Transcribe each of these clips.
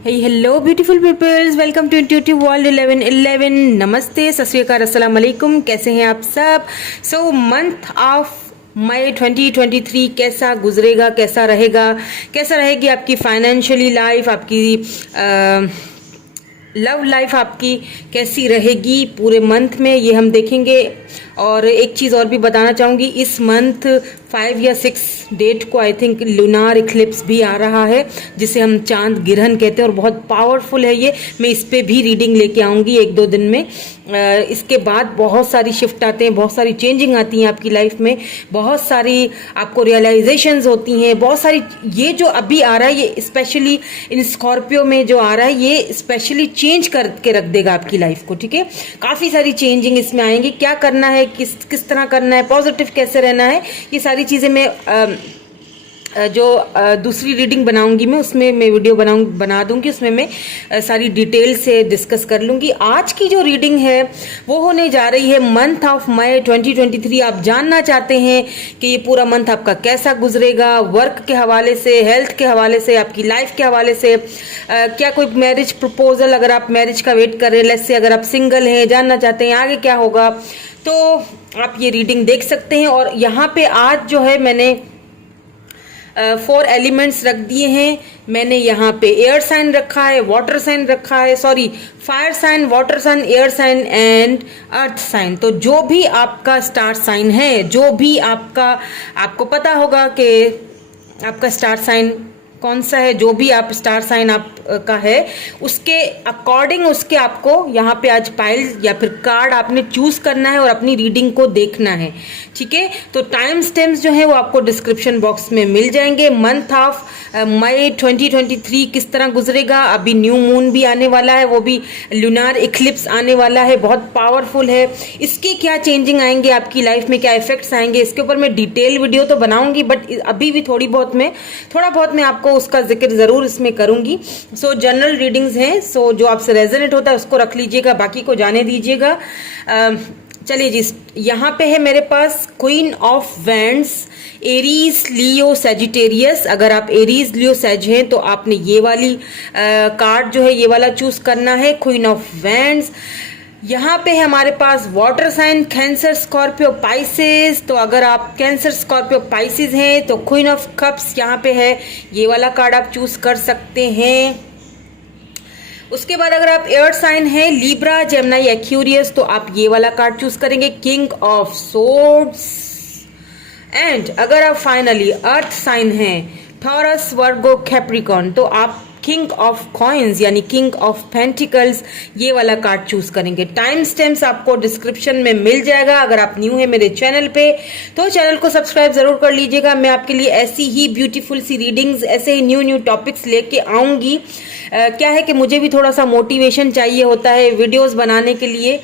Hey, hello beautiful peoples, welcome to Intuitive World 1111. नमस्ते, सत श्री अकाल, अस्सलाम वालेकुम। कैसे हैं आप सब? सो मंथ ऑफ मई 2023 कैसा गुजरेगा, कैसा रहेगा, कैसा रहेगी आपकी फाइनेंशियली लाइफ, आपकी लव लाइफ आपकी कैसी रहेगी पूरे मंथ में, ये हम देखेंगे। और एक चीज़ और भी बताना चाहूँगी, इस मंथ 5 या 6 डेट को आई थिंक लूनार इक्लिप्स भी आ रहा है, जिसे हम चांद गिरहन कहते हैं और बहुत पावरफुल है ये। मैं इस पे भी रीडिंग लेके आऊँगी 1-2 दिन में। इसके बाद बहुत सारी शिफ्ट आते हैं, बहुत सारी चेंजिंग आती हैं आपकी लाइफ में, बहुत सारी आपको रियलाइजेशंस होती हैं, बहुत सारी। ये जो अभी आ रहा है, ये स्पेशली इन स्कॉर्पियो में जो आ रहा है, ये स्पेशली चेंज करके रख देगा आपकी लाइफ को, ठीक है। काफ़ी सारी चेंजिंग इसमें आएंगी। क्या करना है, किस तरह करना है, पॉजिटिव कैसे रहना है, ये सारी चीज़ें मैं जो दूसरी रीडिंग बनाऊंगी मैं, उसमें मैं वीडियो बना दूंगी, उसमें मैं सारी डिटेल से डिस्कस कर लूंगी। आज की जो रीडिंग है वो होने जा रही है मंथ ऑफ मई 2023। आप जानना चाहते हैं कि ये पूरा मंथ आपका कैसा गुजरेगा, वर्क के हवाले से, हेल्थ के हवाले से, आपकी लाइफ के हवाले से, क्या कोई मैरिज प्रपोजल, अगर आप मैरिज का वेट कर रहे हैं, लेट्स से अगर आप सिंगल हैं, जानना चाहते हैं आगे क्या होगा, तो आप ये रीडिंग देख सकते हैं। और यहाँ पे आज जो है मैंने 4 एलिमेंट्स रख दिए हैं। मैंने यहाँ पे एयर साइन रखा है, वाटर साइन रखा है, sorry fire sign, water sign, air sign and earth sign. तो जो भी आपका स्टार साइन है, जो भी आपको पता होगा कि आपका स्टार साइन कौन सा है, जो भी आप स्टार साइन आपका है, उसके अकॉर्डिंग उसके आपको यहाँ पे आज पाइल या फिर कार्ड आपने चूज करना है और अपनी रीडिंग को देखना है, ठीक है। तो टाइम स्टेम्स जो है वो आपको डिस्क्रिप्शन बॉक्स में मिल जाएंगे। मंथ ऑफ मई 2023 किस तरह गुजरेगा, अभी न्यू मून भी आने वाला है, वो भी लूनार इक्लिप्स आने वाला है, बहुत पावरफुल है। इसके क्या चेंजिंग आएंगे आपकी लाइफ में, क्या इफेक्ट्स आएंगे, इसके ऊपर मैं डिटेल वीडियो तो बनाऊंगी, बट अभी भी थोड़ा बहुत मैं आपको उसका जिक्र जरूर इसमें करूंगी। सो जनरल रीडिंग्स हैं, सो जो आपसे रेजोनेट होता है उसको रख लीजिएगा, बाकी को जाने दीजिएगा। चलिए जी, यहाँ पे है मेरे पास queen of wands, Aries, Leo, Sagittarius. अगर आप एरीज, लियो, सेज हैं तो आपने ये वाली कार्ड जो है ये वाला चूज करना है, क्वीन ऑफ वैंड्स। यहाँ पे है हमारे पास water sign, Cancer, Scorpio, Pisces. तो अगर आप कैंसर, स्कॉर्पियो, पाइसेस हैं तो क्वीन ऑफ कप्स यहाँ पे है, ये वाला कार्ड आप चूज कर सकते हैं। उसके बाद अगर आप एयर साइन है, लिब्रा, जेमिनी, एक्वेरियस, तो आप ये वाला कार्ड चूज करेंगे, किंग ऑफ सोर्ड्स। एंड अगर आप फाइनली अर्थ साइन है, टॉरस, वर्गो, कैप्रिकॉर्न, तो आप किंग ऑफ कॉइन्स यानी किंग ऑफ पेंटिकल्स, ये वाला कार्ड चूज करेंगे। टाइम स्टेम्स आपको डिस्क्रिप्शन में मिल जाएगा। अगर आप न्यू है मेरे चैनल पे तो चैनल को सब्सक्राइब जरूर कर लीजिएगा। मैं आपके लिए ऐसी ही ब्यूटीफुल सी रीडिंग्स, ऐसे ही न्यू टॉपिक्स लेके आऊंगी। क्या है कि मुझे भी थोड़ा सा मोटिवेशन चाहिए होता है वीडियोस बनाने के लिए,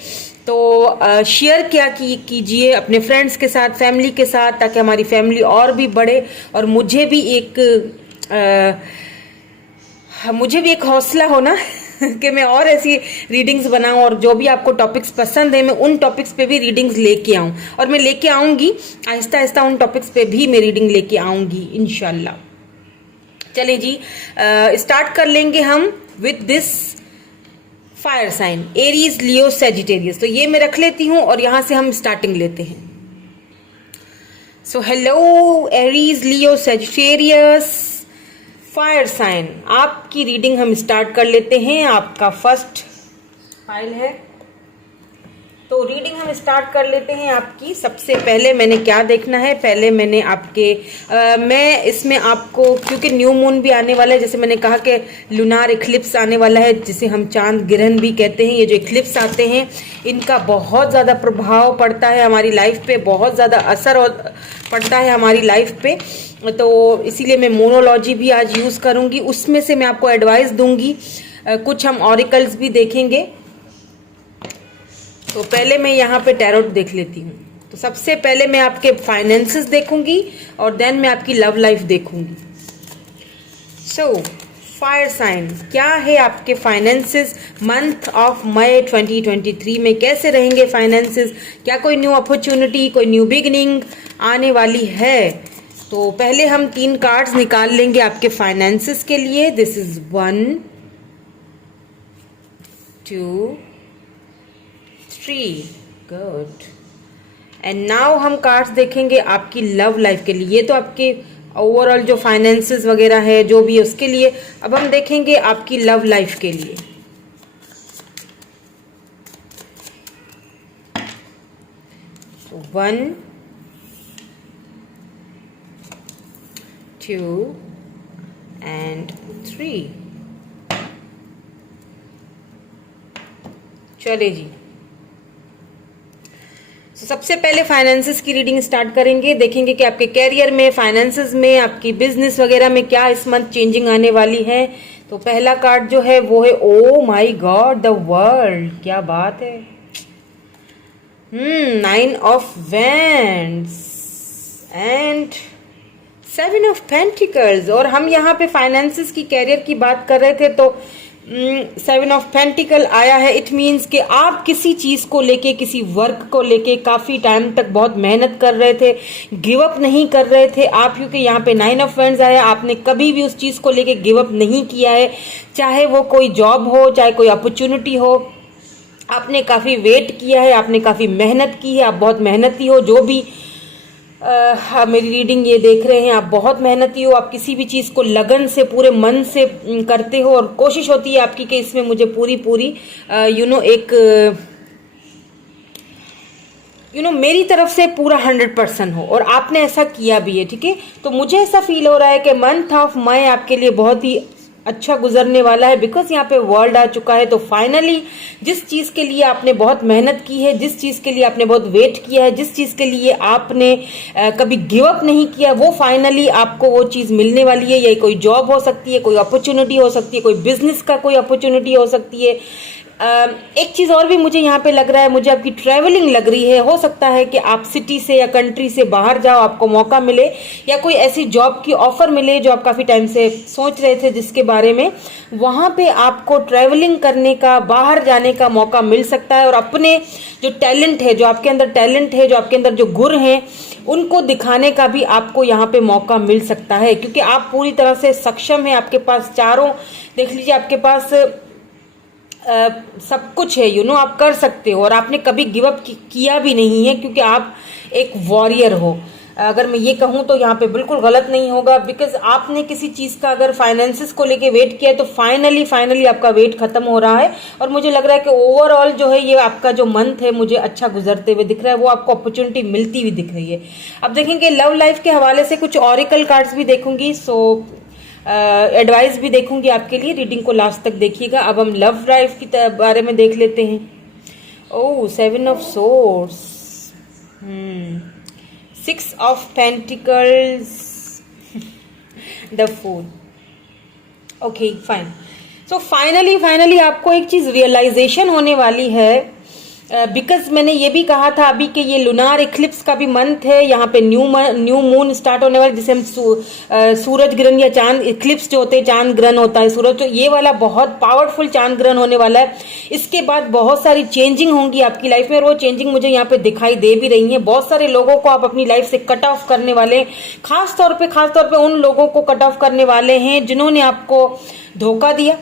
तो शेयर क्या कीजिए अपने फ्रेंड्स के साथ, फैमिली के साथ, ताकि हमारी फैमिली और भी बढ़े और मुझे भी एक हौसला हो ना कि मैं और ऐसी रीडिंग्स बनाऊं, और जो भी आपको टॉपिक्स पसंद है मैं उन टॉपिक्स पे भी रीडिंग्स लेके आऊं, और मैं लेके आऊंगी आहिस्ता आहिस्ता, उन टॉपिक्स पे भी मैं रीडिंग लेके आऊंगी इंशाल्लाह। चलिए जी, स्टार्ट कर लेंगे हम with this fire sign, Aries, Leo, Sagittarius. तो ये मैं रख लेती हूँ और यहां से हम स्टार्टिंग लेते हैं। So hello Aries, Leo, Sagittarius, fire sign, आपकी रीडिंग हम स्टार्ट कर लेते हैं। आपका फर्स्ट फाइल है, तो रीडिंग हम स्टार्ट कर लेते हैं आपकी। सबसे पहले मैंने क्या देखना है, पहले मैंने मैं इसमें आपको, क्योंकि न्यू मून भी आने वाला है, जैसे मैंने कहा कि लूनार इक्लिप्स आने वाला है, जिसे हम चांद गिरहन भी कहते हैं। ये जो इक्लिप्स आते हैं इनका बहुत ज़्यादा प्रभाव पड़ता है हमारी लाइफ पे, बहुत ज़्यादा असर पड़ता है हमारी लाइफ पे। तो इसीलिए मैं मोनोलॉजी भी आज यूज़ करूँगी, उसमें से मैं आपको एडवाइस दूंगी, कुछ हम ऑरिकल्स भी देखेंगे। तो पहले मैं यहाँ पे टैरोट देख लेती हूँ। तो सबसे पहले मैं आपके फाइनेंसेस देखूंगी और देन मैं आपकी लव लाइफ देखूंगी। सो फायर साइन, क्या है आपके फाइनेंसेस मंथ ऑफ मई 2023 में, कैसे रहेंगे फाइनेंसेस, क्या कोई न्यू अपॉर्चुनिटी, कोई न्यू बिगिनिंग आने वाली है? तो पहले हम 3 कार्ड्स निकाल लेंगे आपके फाइनेंसेस के लिए। This is 1, 2 3 good. And now हम कार्ड्स देखेंगे आपकी लव लाइफ के लिए। ये तो आपके ओवरऑल जो फाइनेंसेस वगैरह है जो भी है उसके लिए। अब हम देखेंगे आपकी लव लाइफ के लिए। So 1 2 and 3। चलिए जी, सबसे पहले फाइनेंसेस की रीडिंग स्टार्ट करेंगे। देखेंगे कि आपके कैरियर में, फाइनेंसेस में, आपकी बिजनेस वगैरह में क्या इस मंथ चेंजिंग आने वाली है। तो पहला कार्ड जो है वो है oh my God, the world. क्या बात है। 9 of wands and 7 of pentacles. और हम यहाँ पे फाइनेंसेस की, कैरियर की बात कर रहे थे तो 7 ऑफ पेंटिकल आया है। इट मीन्स कि आप किसी चीज को लेके, किसी वर्क को लेके काफी टाइम तक बहुत मेहनत कर रहे थे, गिव अप नहीं कर रहे थे आप, क्योंकि यहाँ पे 9 ऑफ वैंड्स आया। आपने कभी भी उस चीज को लेके गिव अप नहीं किया है, चाहे वो कोई जॉब हो, चाहे कोई अपॉर्चुनिटी हो। आपने काफी वेट किया है, आपने काफी मेहनत की है, आप बहुत मेहनती हो। जो भी मेरी रीडिंग ये देख रहे हैं, आप बहुत मेहनती हो, आप किसी भी चीज को लगन से, पूरे मन से करते हो और कोशिश होती है आपकी कि इसमें मुझे पूरी मेरी तरफ से पूरा 100% हो, और आपने ऐसा किया भी है। ठीक है, तो मुझे ऐसा फील हो रहा है कि मंथ ऑफ मई आपके लिए बहुत ही अच्छा गुजरने वाला है, बिकॉज यहाँ पे वर्ल्ड आ चुका है। तो फाइनली जिस चीज के लिए आपने बहुत मेहनत की है, जिस चीज के लिए आपने बहुत वेट किया है, जिस चीज के लिए आपने कभी गिव अप नहीं किया, वो फाइनली आपको वो चीज मिलने वाली है। ये कोई जॉब हो सकती है, कोई अपॉर्चुनिटी हो सकती है, कोई बिजनेस का कोई अपॉर्चुनिटी हो सकती है। एक चीज और भी मुझे यहाँ पे लग रहा है, मुझे आपकी ट्रैवलिंग लग रही है। हो सकता है कि आप सिटी से या कंट्री से बाहर जाओ, आपको मौका मिले, या कोई ऐसी जॉब की ऑफर मिले जो आप काफी टाइम से सोच रहे थे जिसके बारे में, वहां पे आपको ट्रैवलिंग करने का, बाहर जाने का मौका मिल सकता है। और अपने जो टैलेंट है, जो आपके अंदर टैलेंट है, जो आपके अंदर जो गुण है, उनको दिखाने का भी आपको यहाँ पे मौका मिल सकता है, क्योंकि आप पूरी तरह से सक्षम है। आपके पास चारों, देख लीजिए, आपके पास सब कुछ है। आप कर सकते हो, और आपने कभी गिव अप किया भी नहीं है, क्योंकि आप एक वॉरियर हो। अगर मैं ये कहूँ तो यहाँ पे बिल्कुल गलत नहीं होगा, बिकॉज आपने किसी चीज का अगर फाइनेंसेस को लेके वेट किया है तो फाइनली आपका वेट खत्म हो रहा है। और मुझे लग रहा है कि ओवरऑल जो है ये आपका जो मंथ है मुझे अच्छा गुजरते हुए दिख रहा है, वो आपको अपॉर्चुनिटी मिलती हुई दिख रही है। अब देखेंगे लव लाइफ के हवाले से कुछ ऑरिकल कार्ड्स भी देखूंगी, सो एडवाइस भी देखूंगी आपके लिए। रीडिंग को लास्ट तक देखिएगा। अब हम लव लाइफ की बारे में देख लेते हैं। Oh, 7 of swords, 6 of pentacles, the fool. Okay, fine. So finally आपको एक चीज रियलाइजेशन होने वाली है, बिकॉज मैंने ये भी कहा था अभी कि ये लुनार इक्लिप्स का भी मंथ है। यहाँ पे न्यू मून स्टार्ट होने वाला, जिसे हम सूरज ग्रहण या चांद इक्लिप्स जो होते हैं, चांद ग्रहण होता है सूरज, तो ये वाला बहुत पावरफुल चांद ग्रहण होने वाला है। इसके बाद बहुत सारी चेंजिंग होंगी आपकी लाइफ में, और वो चेंजिंग मुझे यहाँ पे दिखाई दे भी रही है। बहुत सारे लोगों को आप अपनी लाइफ से कट ऑफ करने वाले हैं, खास तौर पे उन लोगों को कट ऑफ करने वाले हैं जिन्होंने आपको धोखा दिया,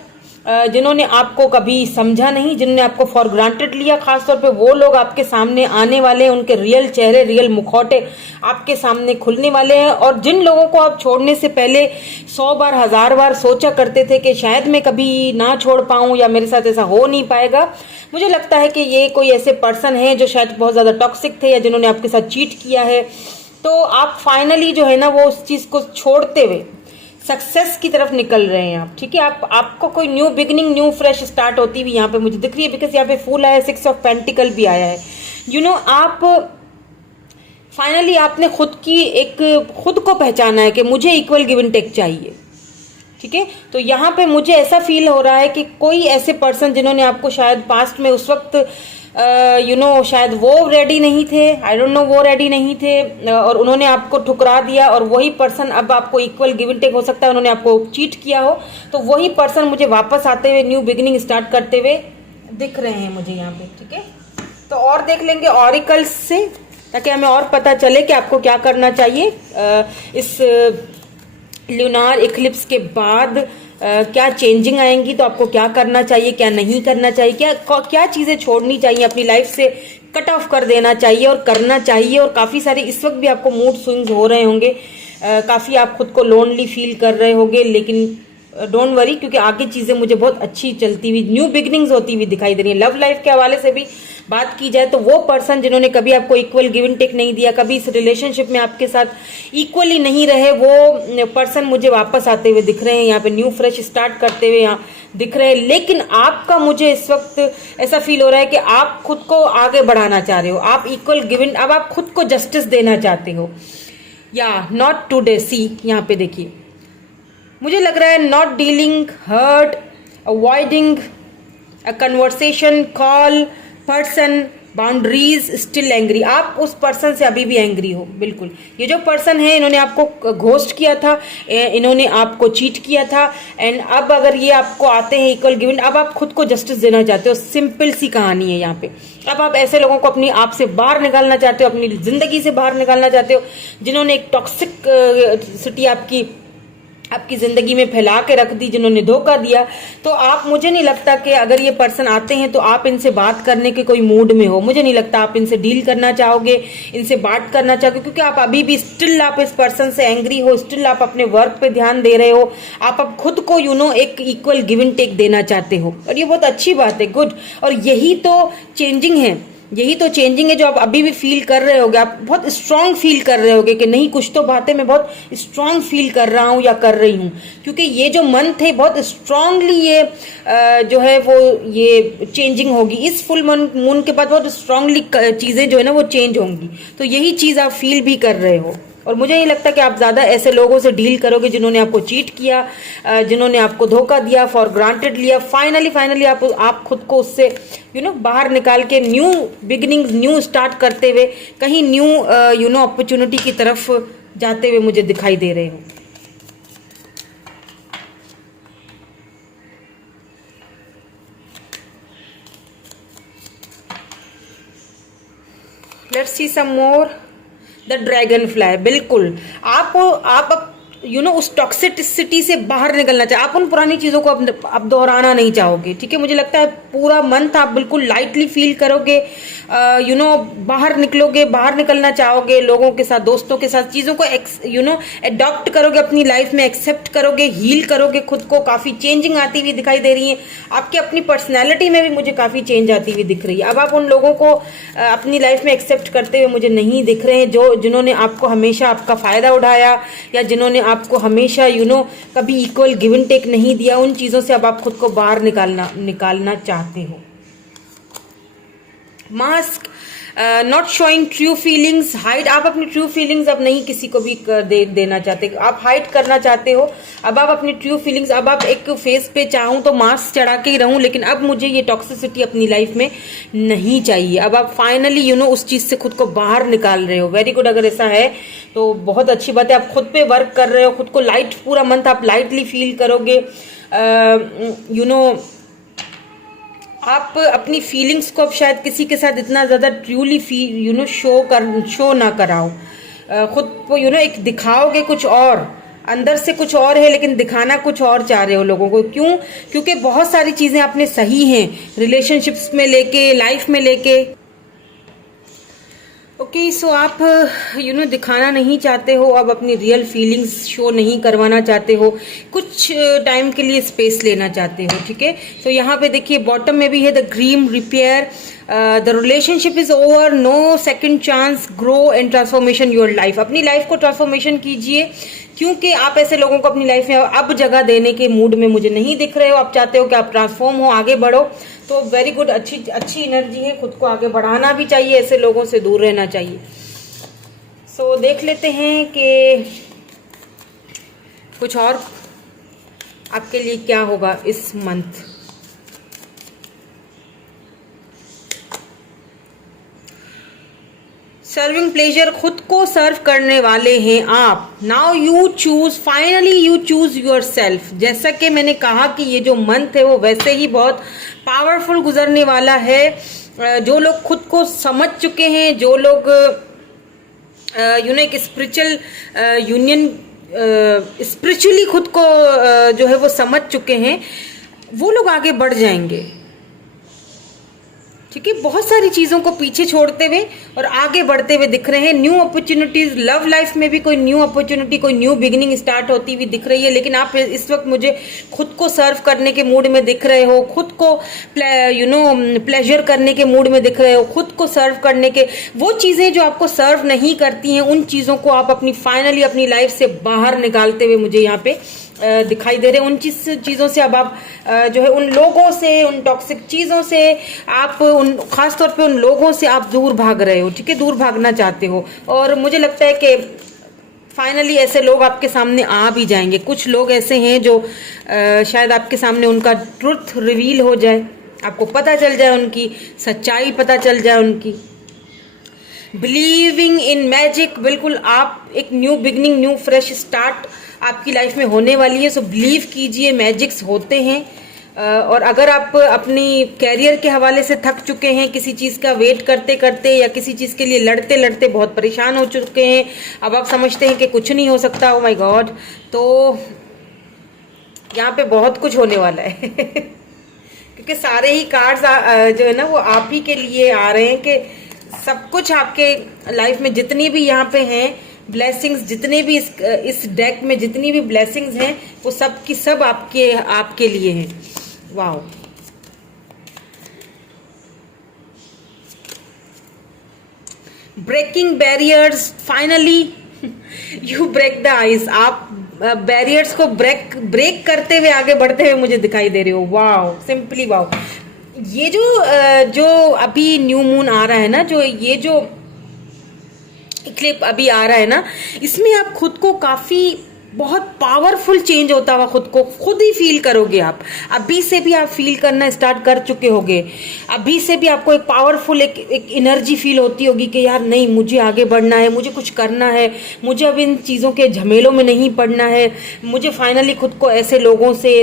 जिन्होंने आपको कभी समझा नहीं, जिन्होंने आपको फॉर ग्रांटेड लिया। खासतौर पे वो लोग आपके सामने आने वाले हैं, उनके रियल चेहरे, रियल मुखौटे आपके सामने खुलने वाले हैं। और जिन लोगों को आप छोड़ने से पहले 100 बार 1000 बार सोचा करते थे कि शायद मैं कभी ना छोड़ पाऊं या मेरे साथ ऐसा हो नहीं पाएगा, मुझे लगता है कि ये कोई ऐसे पर्सन है जो शायद बहुत ज्यादा टॉक्सिक थे या जिन्होंने आपके साथ चीट किया है। तो आप फाइनली जो है ना वो उस चीज को छोड़ते हुए सक्सेस की तरफ निकल रहे हैं आप। ठीक है, आपको कोई new beginning, new fresh start होती हुई यहाँ पे मुझे दिख रही है, बिकॉज यहाँ पे फूल आया है, 6 ऑफ पेंटिकल भी आया है। आप फाइनली आपने खुद को पहचाना है कि मुझे इक्वल गिव एंड टेक चाहिए। ठीक है, तो यहाँ पे मुझे ऐसा फील हो रहा है कि कोई ऐसे पर्सन जिन्होंने आपको शायद पास्ट में उस वक्त शायद वो रेडी नहीं थे, आई डोंट नो, वो रेडी नहीं थे और उन्होंने आपको ठुकरा दिया, और वही पर्सन अब आपको इक्वल गिव एंड टेक, हो सकता है उन्होंने आपको चीट किया हो, तो वही पर्सन मुझे वापस आते हुए, न्यू बिगिनिंग स्टार्ट करते हुए दिख रहे हैं मुझे यहाँ पे। ठीक है, तो और देख लेंगे ऑरिकल्स से, ताकि हमें और पता चले कि आपको क्या करना चाहिए इस ल्यूनार इक्लिप्स के बाद। क्या चेंजिंग आएंगी, तो आपको क्या करना चाहिए, क्या नहीं करना चाहिए, क्या क्या चीज़ें छोड़नी चाहिए, अपनी लाइफ से कट ऑफ कर देना चाहिए और करना चाहिए। और काफ़ी सारे इस वक्त भी आपको मूड स्विंग्स हो रहे होंगे, काफ़ी आप खुद को लोनली फील कर रहे होंगे, लेकिन डोंट वरी, क्योंकि आगे चीज़ें मुझे बहुत अच्छी चलती हुई, न्यू बिगनिंग्स होती हुई दिखाई दे रही है। लव लाइफ के हवाले से भी बात की जाए तो वो पर्सन जिन्होंने कभी आपको इक्वल गिव एंड टेक नहीं दिया, कभी इस रिलेशनशिप में आपके साथ इक्वली नहीं रहे, वो पर्सन मुझे वापस आते हुए दिख रहे हैं, यहाँ पे न्यू फ्रेश स्टार्ट करते हुए यहाँ दिख रहे हैं। लेकिन आपका मुझे इस वक्त ऐसा फील हो रहा है कि आप खुद को आगे बढ़ाना चाह रहे हो, आप इक्वल गिव एंड, अब आप खुद को जस्टिस देना चाहते हो। या नॉट टूडे, सी यहाँ पे देखिए, मुझे लग रहा है not dealing, hurt, avoiding a conversation, call, person, boundaries, still angry. आप उस पर्सन से अभी भी एंग्री हो, बिल्कुल। ये जो पर्सन है, इन्होंने आपको घोस्ट किया था, इन्होंने आपको चीट किया था, एंड अब अगर ये आपको आते हैं इक्वल गिवन, अब आप खुद को जस्टिस देना चाहते हो। सिंपल सी कहानी है यहाँ पे। अब आप ऐसे लोगों को अपनी आप से बाहर निकालना चाहते हो, अपनी जिंदगी से बाहर निकालना चाहते हो, जिन्होंने एक टॉक्सिक सिटी आपकी जिंदगी में फैला के रख दी, जिन्होंने धोखा दिया। तो आप, मुझे नहीं लगता कि अगर ये पर्सन आते हैं तो आप इनसे बात करने के कोई मूड में हो। मुझे नहीं लगता आप इनसे डील करना चाहोगे, इनसे बात करना चाहोगे, क्योंकि आप अभी भी स्टिल आप इस पर्सन से एंग्री हो, स्टिल आप अपने वर्क पे ध्यान दे रहे हो, आप अब खुद को एक इक्वल गिव एंड टेक देना चाहते हो, और ये बहुत अच्छी बात है, गुड। और यही तो चेंजिंग है, यही तो चेंजिंग है जो आप अभी भी फील कर रहे होगे। आप बहुत स्ट्रांग फील कर रहे होगे कि नहीं, कुछ तो बातें मैं बहुत स्ट्रांग फील कर रहा हूँ या कर रही हूँ, क्योंकि ये जो मंथ है बहुत स्ट्रांगली ये जो है वो ये चेंजिंग होगी। इस फुल मून के बाद बहुत स्ट्रांगली चीज़ें जो है ना वो चेंज होंगी। तो यही चीज़ आप फील भी कर रहे हो, और मुझे नहीं लगता कि आप ज़्यादा ऐसे लोगों से डील करोगे जिन्होंने आपको चीट किया, जिन्होंने आपको धोखा दिया, फॉर ग्रांटेड लिया। फाइनली आप खुद को उससे बाहर निकाल के न्यू बिगिनिंग, न्यू स्टार्ट करते हुए कहीं न्यू अपॉर्चुनिटी की तरफ जाते हुए मुझे दिखाई दे रहे हो। Let's see some more. The dragonfly, बिल्कुल आप उस टॉक्सिसिटी से बाहर निकलना चाहे, आप उन पुरानी चीजों को अब दोहराना नहीं चाहोगे, ठीक है। मुझे लगता है पूरा मंथ आप बिल्कुल लाइटली फील करोगे, बाहर निकलोगे, बाहर निकलना चाहोगे, लोगों के साथ, दोस्तों के साथ चीजों को एडॉप्ट करोगे, अपनी लाइफ में एक्सेप्ट करोगे, हील करोगे खुद को। काफी चेंजिंग आती हुई दिखाई दे रही है आपकी अपनी पर्सनैलिटी में भी, मुझे काफी चेंज आती हुई दिख रही है। अब आप उन लोगों को अपनी लाइफ में एक्सेप्ट करते हुए मुझे नहीं दिख रहे हैं जिन्होंने आपको हमेशा आपका फायदा उठाया, या जिन्होंने आपको हमेशा कभी इक्वल गिव एंड टेक नहीं दिया। उन चीजों से अब आप खुद को बाहर निकालना चाहते हो। Mask, not showing true feelings, hide, आप अपनी ट्रू फीलिंग्स अब नहीं किसी को भी देना चाहते, आप हाइड करना चाहते हो। अब आप अपनी ट्रू फीलिंग्स, अब आप एक फेस पे चाहूँ तो मास्क चढ़ा के ही रहूं, लेकिन अब मुझे ये टॉक्सिसिटी अपनी लाइफ में नहीं चाहिए। अब आप फाइनली उस चीज से खुद को बाहर निकाल रहे हो। वेरी गुड, अगर ऐसा है तो बहुत अच्छी बात है। आप खुद पे वर्क कर रहे हो, खुद को लाइट, पूरा मंथ आप लाइटली फील करोगे। आप अपनी फीलिंग्स को अब शायद किसी के साथ इतना ज़्यादा ट्रूली फील शो ना कराओ, खुद को एक दिखाओगे कुछ और, अंदर से कुछ और है लेकिन दिखाना कुछ और चाह रहे हो लोगों को। क्यों? क्योंकि बहुत सारी चीज़ें आपने सही हैं रिलेशनशिप्स में लेके, लाइफ में लेके। ओके, सो आप दिखाना नहीं चाहते हो, अब अपनी रियल फीलिंग्स शो नहीं करवाना चाहते हो, कुछ टाइम के लिए स्पेस लेना चाहते हो, ठीक है। तो यहाँ पे देखिए बॉटम में भी है the dream repair, the relationship is over, no second chance, grow and transformation your life. अपनी लाइफ को ट्रांसफॉर्मेशन कीजिए, क्योंकि आप ऐसे लोगों को अपनी लाइफ में अब जगह देने के मूड में मुझे नहीं दिख रहे हो। आप चाहते हो कि आप ट्रांसफॉर्म हो, आगे बढ़ो, तो वेरी गुड, अच्छी एनर्जी है, खुद को आगे बढ़ाना भी चाहिए, ऐसे लोगों से दूर रहना चाहिए। सो देख लेते हैं कि कुछ और आपके लिए क्या होगा इस मंथ। सर्विंग प्लेजर, खुद को सर्व करने वाले हैं आप। Now you choose, finally you choose your self. जैसा कि मैंने कहा कि ये जो मंथ है वो वैसे ही बहुत पावरफुल गुजरने वाला है। जो लोग खुद को समझ चुके हैं, जो लोग एक स्पिरिचुअल यूनियन स्पिरिचुअली खुद को जो है वो समझ चुके हैं, वो लोग आगे बढ़ जाएंगे। ठीक है, बहुत सारी चीजों को पीछे छोड़ते हुए और आगे बढ़ते हुए दिख रहे हैं। न्यू अपॉर्चुनिटीज, लव लाइफ में भी कोई न्यू अपॉर्चुनिटी, कोई न्यू बिगिनिंग स्टार्ट होती हुई दिख रही है। लेकिन आप इस वक्त मुझे खुद को सर्व करने के मूड में दिख रहे हो, खुद को प्लेजर करने के मूड में दिख रहे हो, खुद को सर्व करने के, वो चीजें जो आपको सर्व नहीं करती हैं, उन चीजों को आप अपनी फाइनली अपनी लाइफ से बाहर निकालते हुए मुझे यहाँ पे दिखाई दे रहे हैं। उन चीज़ों से अब आप जो है, उन लोगों से, उन टॉक्सिक चीज़ों से आप, उन खासतौर पे उन लोगों से आप दूर भाग रहे हो। ठीक है, दूर भागना चाहते हो। और मुझे लगता है कि फाइनली ऐसे लोग आपके सामने आ भी जाएंगे। कुछ लोग ऐसे हैं जो शायद आपके सामने उनका ट्रुथ रिवील हो जाए, आपको पता चल जाए, उनकी सच्चाई पता चल जाए उनकी। बिलीविंग इन मैजिक, बिल्कुल आप एक new beginning, new fresh start आपकी लाइफ में होने वाली है। सो बिलीव कीजिए, मैजिक्स होते हैं। और अगर आप अपनी कैरियर के हवाले से थक चुके हैं, किसी चीज़ का वेट करते करते या किसी चीज़ के लिए लड़ते लड़ते बहुत परेशान हो चुके हैं, अब आप समझते हैं कि कुछ नहीं हो सकता, ओ माय गॉड, तो यहाँ पे बहुत कुछ होने वाला है क्योंकि सारे ही कार्ड्स जो है ना वो आप ही के लिए आ रहे हैं कि सब कुछ आपके लाइफ में जितनी भी यहाँ पे हैं ब्लेसिंग्स, जितने भी इस डेक में जितनी भी ब्लेसिंग्स हैं, वो सब की सब आपके लिए हैं। Wow, breaking barriers, finally you break the ice. आप बैरियर्स को ब्रेक करते हुए आगे बढ़ते हुए मुझे दिखाई दे रहे हो। Wow, simply wow. ये जो अभी न्यू मून आ रहा है ना, जो ये जो क्लिप अभी आ रहा है ना, इसमें आप खुद को काफी बहुत पावरफुल चेंज होता हुआ खुद को खुद ही फील करोगे। आप अभी से भी आप फील करना स्टार्ट कर चुके होगे। अभी से भी आपको एक पावरफुल एक एनर्जी फील होती होगी कि यार नहीं, मुझे आगे बढ़ना है, मुझे कुछ करना है, मुझे अब इन चीज़ों के झमेलों में नहीं पड़ना है। मुझे फाइनली खुद को ऐसे लोगों से,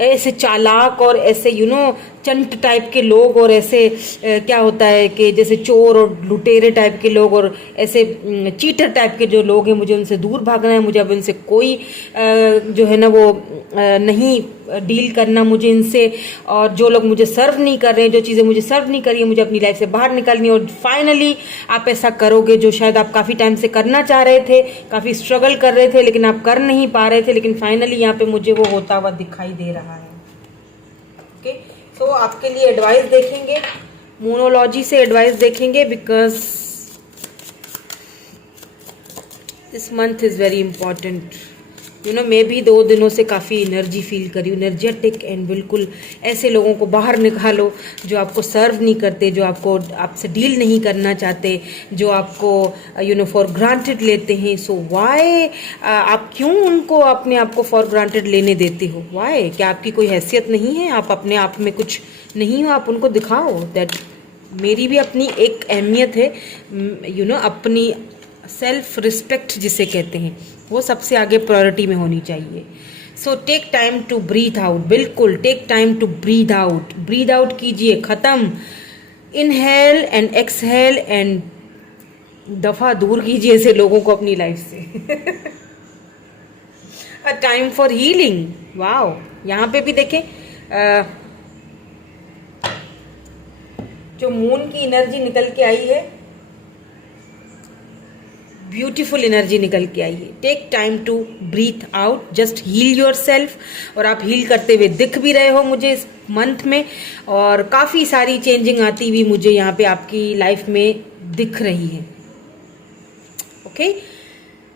ऐसे चालाक और ऐसे चंट टाइप के लोग और ऐसे क्या होता है कि जैसे चोर और लुटेरे टाइप के लोग और ऐसे चीटर टाइप के जो लोग हैं, मुझे उनसे दूर भागना है। मुझे अब इनसे कोई जो है ना वो नहीं डील करना मुझे इनसे। और जो लोग मुझे सर्व नहीं कर रहे हैं, जो चीज़ें मुझे सर्व नहीं कर रही है, मुझे अपनी लाइफ से बाहर निकालनी है। और फाइनली आप ऐसा करोगे जो शायद आप काफ़ी टाइम से करना चाह रहे थे, काफ़ी स्ट्रगल कर रहे थे लेकिन आप कर नहीं पा रहे थे, लेकिन फाइनली यहाँ पे मुझे वो होता हुआ दिखाई दे रहा है। ओके, तो आपके लिए एडवाइस देखेंगे, मोनोलॉजी से एडवाइस देखेंगे, because this month is very important. मैं भी 2 दिनों से काफ़ी एनर्जी फील करी, एनर्जेटिक, एंड बिल्कुल ऐसे लोगों को बाहर निकालो जो आपको सर्व नहीं करते, जो आपसे डील नहीं करना चाहते, जो आपको फॉर ग्रांटेड लेते हैं। सो वाई आप क्यों उनको अपने आप को फॉर ग्रांटेड लेने देते हो? वाई? क्या आपकी कोई हैसियत नहीं है? आप अपने आप में कुछ नहीं हो? आप उनको दिखाओ दैट मेरी भी अपनी एक अहमियत है, अपनी सेल्फ रिस्पेक्ट जिसे कहते हैं, वो सबसे आगे प्रायोरिटी में होनी चाहिए। So take time to breathe out, बिल्कुल take time to breathe out. Breathe out कीजिए, खत्म। इनहेल एंड एक्सहेल एंड दफा दूर कीजिए ऐसे लोगों को अपनी लाइफ से। A time for healing. Wow, यहाँ पे भी देखें जो मून की एनर्जी निकल के आई है, ब्यूटीफुल एनर्जी निकल के आई है। Take time to breathe out, just heal yourself. और आप हील करते हुए दिख भी रहे हो मुझे इस मंथ में, और काफ़ी सारी चेंजिंग आती हुई मुझे यहाँ पे आपकी लाइफ में दिख रही है। ओके,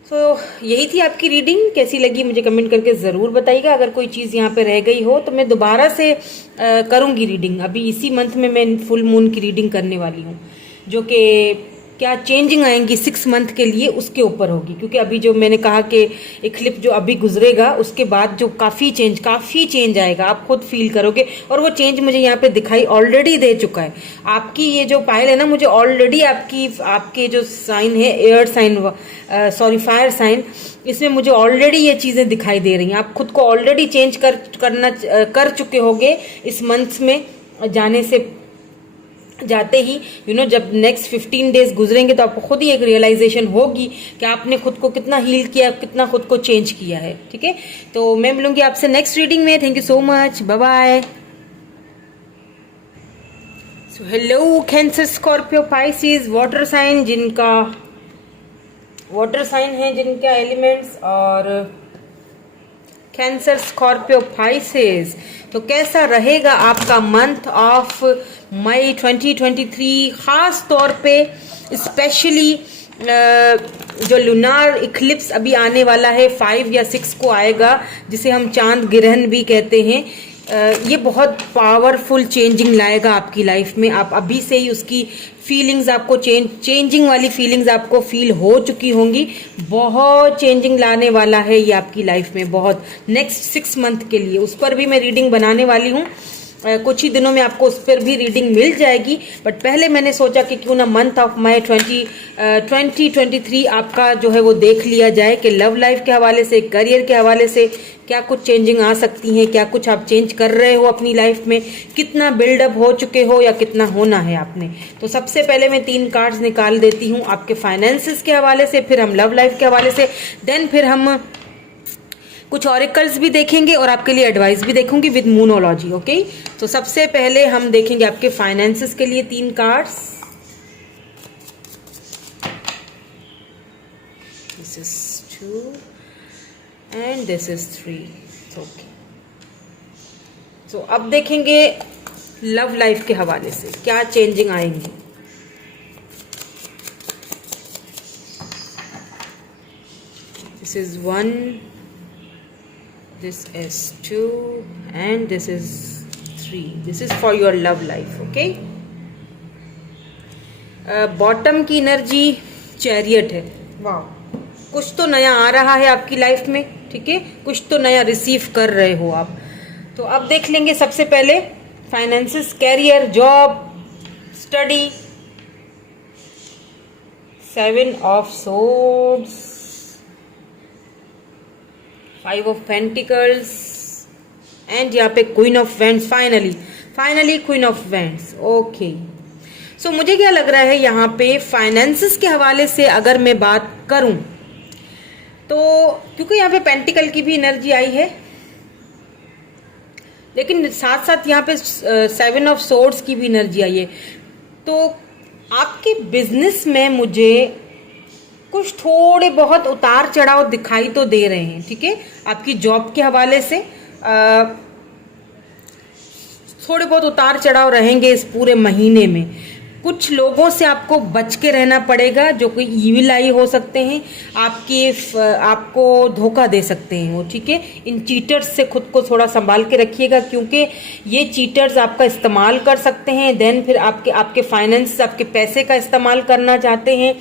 सो यही थी आपकी रीडिंग। कैसी लगी मुझे कमेंट करके ज़रूर बताइएगा। अगर कोई चीज़ यहाँ पे रह गई हो तो मैं दोबारा से करूँगी रीडिंग। अभी इसी मंथ में मैं फुल मून की रीडिंग करने वाली हूँ, जो कि क्या चेंजिंग आएंगी 6 मंथ के लिए उसके ऊपर होगी। क्योंकि अभी जो मैंने कहा कि एक क्लिप जो अभी गुजरेगा उसके बाद जो काफ़ी चेंज आएगा, आप खुद फील करोगे। और वो चेंज मुझे यहाँ पे दिखाई ऑलरेडी दे चुका है। आपकी ये जो पायल है ना, मुझे ऑलरेडी आपके जो साइन है, एयर साइन, फायर साइन, इसमें मुझे ऑलरेडी ये चीज़ें दिखाई दे रही हैं। आप खुद को ऑलरेडी चेंज कर चुके होगे इस मंथ में जाने से जाते ही जब नेक्स्ट 15 डेज गुजरेंगे तो आपको खुद ही एक रियलाइजेशन होगी कि आपने खुद को कितना हील किया, कितना खुद को चेंज किया है। ठीक है, तो मैं मिलूंगी आपसे नेक्स्ट रीडिंग में। Thank you so much, bye bye. So hello Cancer, Scorpio, Pisces, water sign जिनका एलिमेंट्स और कैंसर, स्कॉर्पियो, पाइसेस, तो कैसा रहेगा आपका मंथ ऑफ मई 2023, खास तौर पे स्पेशली जो लूनार इक्लिप्स अभी आने वाला है 5 या 6 को आएगा, जिसे हम चांद ग्रहण भी कहते हैं। ये बहुत पावरफुल चेंजिंग लाएगा आपकी लाइफ में। आप अभी से ही उसकी फीलिंग्स आपको चेंजिंग वाली फीलिंग्स आपको फील हो चुकी होंगी। बहुत चेंजिंग लाने वाला है ये आपकी लाइफ में, बहुत नेक्स्ट 6 मंथ के लिए। उस पर भी मैं रीडिंग बनाने वाली हूँ, कुछ ही दिनों में आपको उस पर भी रीडिंग मिल जाएगी। बट पहले मैंने सोचा कि क्यों ना मंथ ऑफ मई 2023 आपका जो है वो देख लिया जाए कि लव लाइफ के हवाले से, करियर के हवाले से क्या कुछ चेंजिंग आ सकती हैं, क्या कुछ आप चेंज कर रहे हो अपनी लाइफ में, कितना बिल्डअप हो चुके हो या कितना होना है आपने। तो सबसे पहले मैं 3 कार्ड्स निकाल देती हूँ आपके फाइनेंसिस के हवाले से, फिर हम लव लाइफ के हवाले से, देन फिर हम कुछ ऑरिकल्स भी देखेंगे और आपके लिए एडवाइस भी देखूंगी विद मूनोलॉजी। ओके, तो सबसे पहले हम देखेंगे आपके फाइनेंसिस के लिए 3 cards. This is 2 and this is 3। Okay, तो अब देखेंगे लव लाइफ के हवाले से क्या चेंजिंग आएंगी। This is 1, this is 2 and this is 3. This is for your love life. Okay, bottom की एनर्जी चैरियट है। वाह, कुछ तो नया आ रहा है आपकी लाइफ में। ठीक है, कुछ तो नया रिसीव कर रहे हो आप। तो अब देख लेंगे सबसे पहले finances, career, job, study. 7 of swords, 5 of pentacles and यहाँ पे queen of wands. Finally queen of wands. Okay, so मुझे क्या लग रहा है यहाँ पे फाइनेंसिस के हवाले से अगर मैं बात करूं तो, क्योंकि यहाँ पे पेंटिकल की भी एनर्जी आई है, लेकिन साथ साथ यहाँ पे 7 ऑफ सोर्ड्स की भी एनर्जी आई है, तो आपके बिजनेस में मुझे कुछ थोड़े बहुत उतार चढ़ाव दिखाई तो दे रहे हैं। ठीक है, आपकी जॉब के हवाले से थोड़े बहुत उतार चढ़ाव रहेंगे इस पूरे महीने में। कुछ लोगों से आपको बच के रहना पड़ेगा जो कोई ईविल आई हो सकते हैं, आपको धोखा दे सकते हैं वो। ठीक है, इन चीटर्स से खुद को थोड़ा संभाल के रखिएगा, क्योंकि ये चीटर्स आपका इस्तेमाल कर सकते हैं। देन फिर आपके फाइनेंस, आपके पैसे का इस्तेमाल करना चाहते हैं,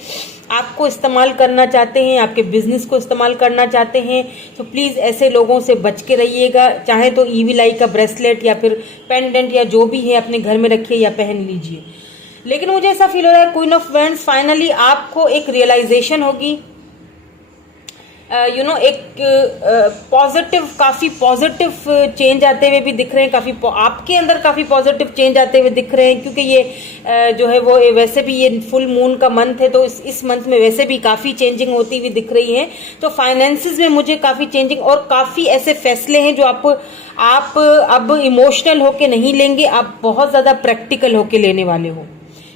आपको इस्तेमाल करना चाहते हैं, आपके बिजनेस को इस्तेमाल करना चाहते हैं। तो प्लीज़ ऐसे लोगों से बच के रहिएगा। चाहे तो ईविल आई का ब्रेसलेट या फिर पेंडेंट या जो भी है अपने घर में रखिए या पहन लीजिए। लेकिन मुझे ऐसा फील हो रहा है क्वीन ऑफ वेंड्स, फाइनली आपको एक रियलाइजेशन होगी, एक पॉजिटिव, काफ़ी पॉजिटिव चेंज आते हुए भी दिख रहे हैं, काफ़ी आपके अंदर काफ़ी पॉजिटिव चेंज आते हुए दिख रहे हैं, क्योंकि ये जो है वो वैसे भी ये फुल मून का मंथ है, तो इस मंथ में वैसे भी काफ़ी चेंजिंग होती हुई दिख रही है। तो फाइनेंसिस में मुझे काफ़ी चेंजिंग और काफ़ी ऐसे फैसले हैं जो आप अब इमोशनल होके नहीं लेंगे, आप बहुत ज़्यादा प्रैक्टिकल होके लेने वाले हो।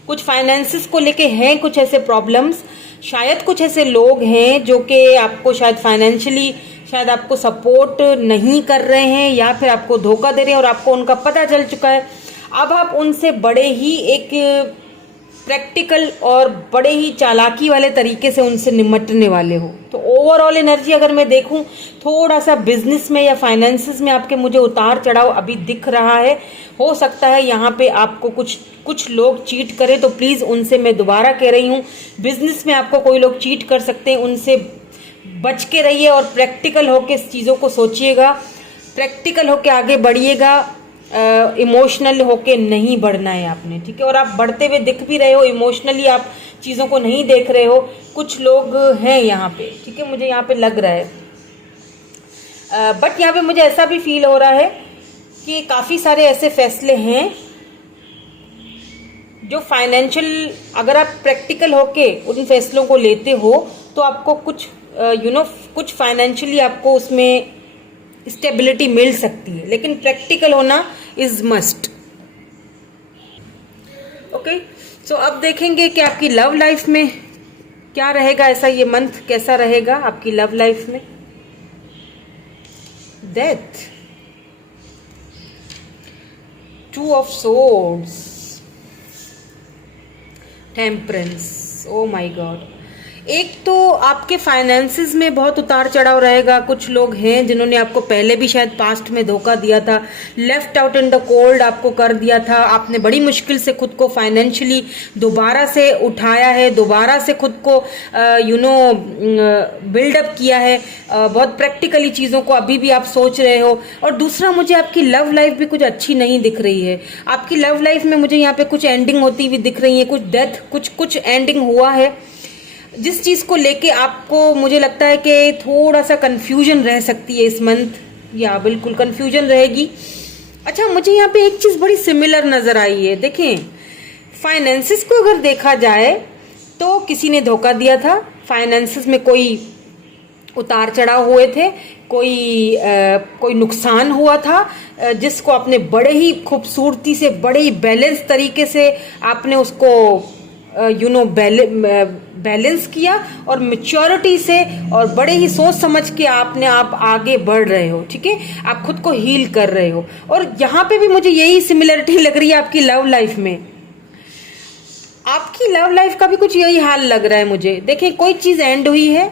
कुछ फाइनेंसिस को लेके हैं कुछ ऐसे प्रॉब्लम्स, शायद कुछ ऐसे लोग हैं जो कि आपको शायद फाइनेंशियली शायद आपको सपोर्ट नहीं कर रहे हैं या फिर आपको धोखा दे रहे हैं और आपको उनका पता चल चुका है। अब आप उनसे बड़े ही एक प्रैक्टिकल और बड़े ही चालाकी वाले तरीके से उनसे निपटने वाले हो। तो ओवरऑल एनर्जी अगर मैं देखूं, थोड़ा सा बिजनेस में या फाइनेंसिस में आपके मुझे उतार चढ़ाव अभी दिख रहा है। हो सकता है यहाँ पे आपको कुछ लोग चीट करें, तो प्लीज़ उनसे मैं दोबारा कह रही हूँ, बिजनेस में आपको कोई लोग चीट कर सकते हैं, उनसे बच के रहिए और प्रैक्टिकल होके इस चीज़ों को सोचिएगा, प्रैक्टिकल होके आगे बढ़िएगा, इमोशनल होके नहीं बढ़ना है आपने। ठीक है, और आप बढ़ते हुए दिख भी रहे हो, इमोशनली आप चीज़ों को नहीं देख रहे हो। कुछ लोग हैं यहाँ पे, ठीक है, मुझे यहाँ पे लग रहा है, बट यहाँ पे मुझे ऐसा भी फील हो रहा है कि काफ़ी सारे ऐसे फैसले हैं जो फाइनेंशियल, अगर आप प्रैक्टिकल होके उन फैसलों को लेते हो तो आपको कुछ कुछ फाइनेंशियली आपको उसमें स्टेबिलिटी मिल सकती है, लेकिन प्रैक्टिकल होना इज मस्ट। ओके, सो अब देखेंगे कि आपकी लव लाइफ में क्या रहेगा, ऐसा ये मंथ कैसा रहेगा आपकी लव लाइफ में। Death, 2 of swords, temperance, oh my God. एक तो आपके फाइनेंसेस में बहुत उतार चढ़ाव रहेगा। कुछ लोग हैं जिन्होंने आपको पहले भी शायद पास्ट में धोखा दिया था, left out in the cold आपको कर दिया था। आपने बड़ी मुश्किल से खुद को फाइनेंशियली दोबारा से उठाया है, दोबारा से खुद को बिल्डअप किया है। बहुत प्रैक्टिकली चीज़ों को अभी भी आप सोच रहे हो। और दूसरा, मुझे आपकी लव लाइफ भी कुछ अच्छी नहीं दिख रही है। आपकी लव लाइफ में मुझे यहाँ पे कुछ एंडिंग होती हुई दिख रही है, कुछ डेथ, कुछ एंडिंग हुआ है, जिस चीज को लेके आपको मुझे लगता है कि थोड़ा सा कंफ्यूजन रह सकती है इस मंथ, या बिल्कुल कंफ्यूजन रहेगी। अच्छा, मुझे यहाँ पे एक चीज बड़ी सिमिलर नजर आई है। देखें, फाइनेंसिस को अगर देखा जाए तो किसी ने धोखा दिया था, फाइनेंसिस में कोई उतार चढ़ाव हुए थे, कोई नुकसान हुआ था, जिसको आपने बड़े ही खूबसूरती से, बड़े ही बैलेंस तरीके से आपने उसको बैलेंस किया, और मेच्योरिटी से और बड़े ही सोच समझ के आप आगे बढ़ रहे हो। ठीक है, आप खुद को हील कर रहे हो। और यहाँ पे भी मुझे यही सिमिलरिटी लग रही है आपकी लव लाइफ में। आपकी लव लाइफ का भी कुछ यही हाल लग रहा है मुझे। देखिए, कोई चीज एंड हुई है,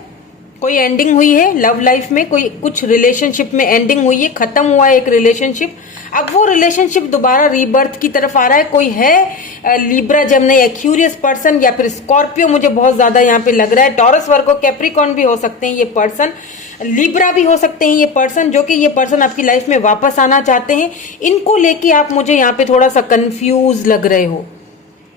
कोई एंडिंग हुई है लव लाइफ में, कोई कुछ रिलेशनशिप में एंडिंग हुई है, खत्म हुआ है एक रिलेशनशिप। अब वो रिलेशनशिप दोबारा रीबर्थ की तरफ आ रहा है। कोई है लिब्रा, जेमिनी, एक्यूरियस पर्सन, या फिर स्कॉर्पियो, मुझे बहुत ज्यादा यहाँ पे लग रहा है। टॉरस, वर्गो, कैप्रिकॉर्न भी हो सकते हैं ये पर्सन, लिब्रा भी हो सकते हैं ये पर्सन, जो कि ये पर्सन आपकी लाइफ में वापस आना चाहते हैं। इनको लेके आप मुझे यहाँ पे थोड़ा सा कंफ्यूज लग रहे हो,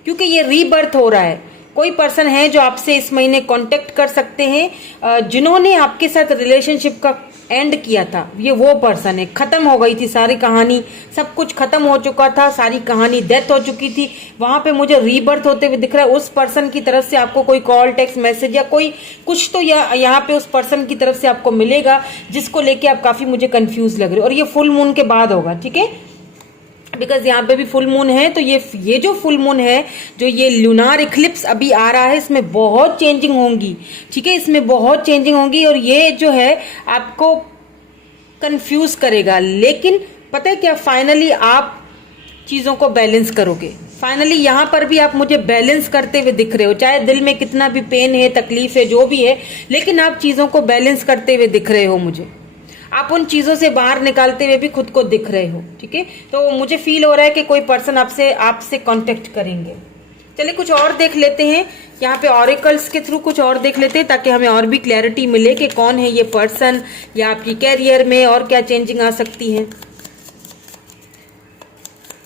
क्योंकि ये रीबर्थ हो रहा है। कोई पर्सन है जो आपसे इस महीने कांटेक्ट कर सकते हैं, जिन्होंने आपके साथ रिलेशनशिप का एंड किया था। ये वो पर्सन है, खत्म हो गई थी सारी कहानी, सब कुछ खत्म हो चुका था, सारी कहानी डेथ हो चुकी थी। वहां पे मुझे रीबर्थ होते हुए दिख रहा है। उस पर्सन की तरफ से आपको कोई कॉल, टेक्स्ट मैसेज या कोई कुछ तो यहाँ पे उस पर्सन की तरफ से आपको मिलेगा, जिसको लेके आप काफी मुझे कंफ्यूज लग रहे हो। और ये फुल मून के बाद होगा, ठीक है, बिकॉज यहाँ पे भी फुल मून है। तो ये जो फुल मून है, जो ये लूनार इक्लिप्स अभी आ रहा है, इसमें बहुत चेंजिंग होंगी। ठीक है, इसमें बहुत चेंजिंग होंगी, और ये जो है आपको कंफ्यूज करेगा। लेकिन पता है क्या, फाइनली आप चीजों को बैलेंस करोगे। फाइनली यहाँ पर भी आप मुझे बैलेंस करते हुए दिख रहे हो, चाहे दिल में कितना भी पेन है, तकलीफ है, जो भी है, लेकिन आप चीजों को बैलेंस करते हुए दिख रहे हो मुझे। आप उन चीजों से बाहर निकालते हुए भी खुद को दिख रहे हो। ठीक है, तो मुझे फील हो रहा है कि कोई पर्सन आपसे कांटेक्ट करेंगे। चलिए कुछ और देख लेते हैं, यहाँ पे ऑरिकल्स के थ्रू कुछ और देख लेते हैं, ताकि हमें और भी क्लैरिटी मिले कि कौन है ये पर्सन, या आपकी कैरियर में और क्या चेंजिंग आ सकती है।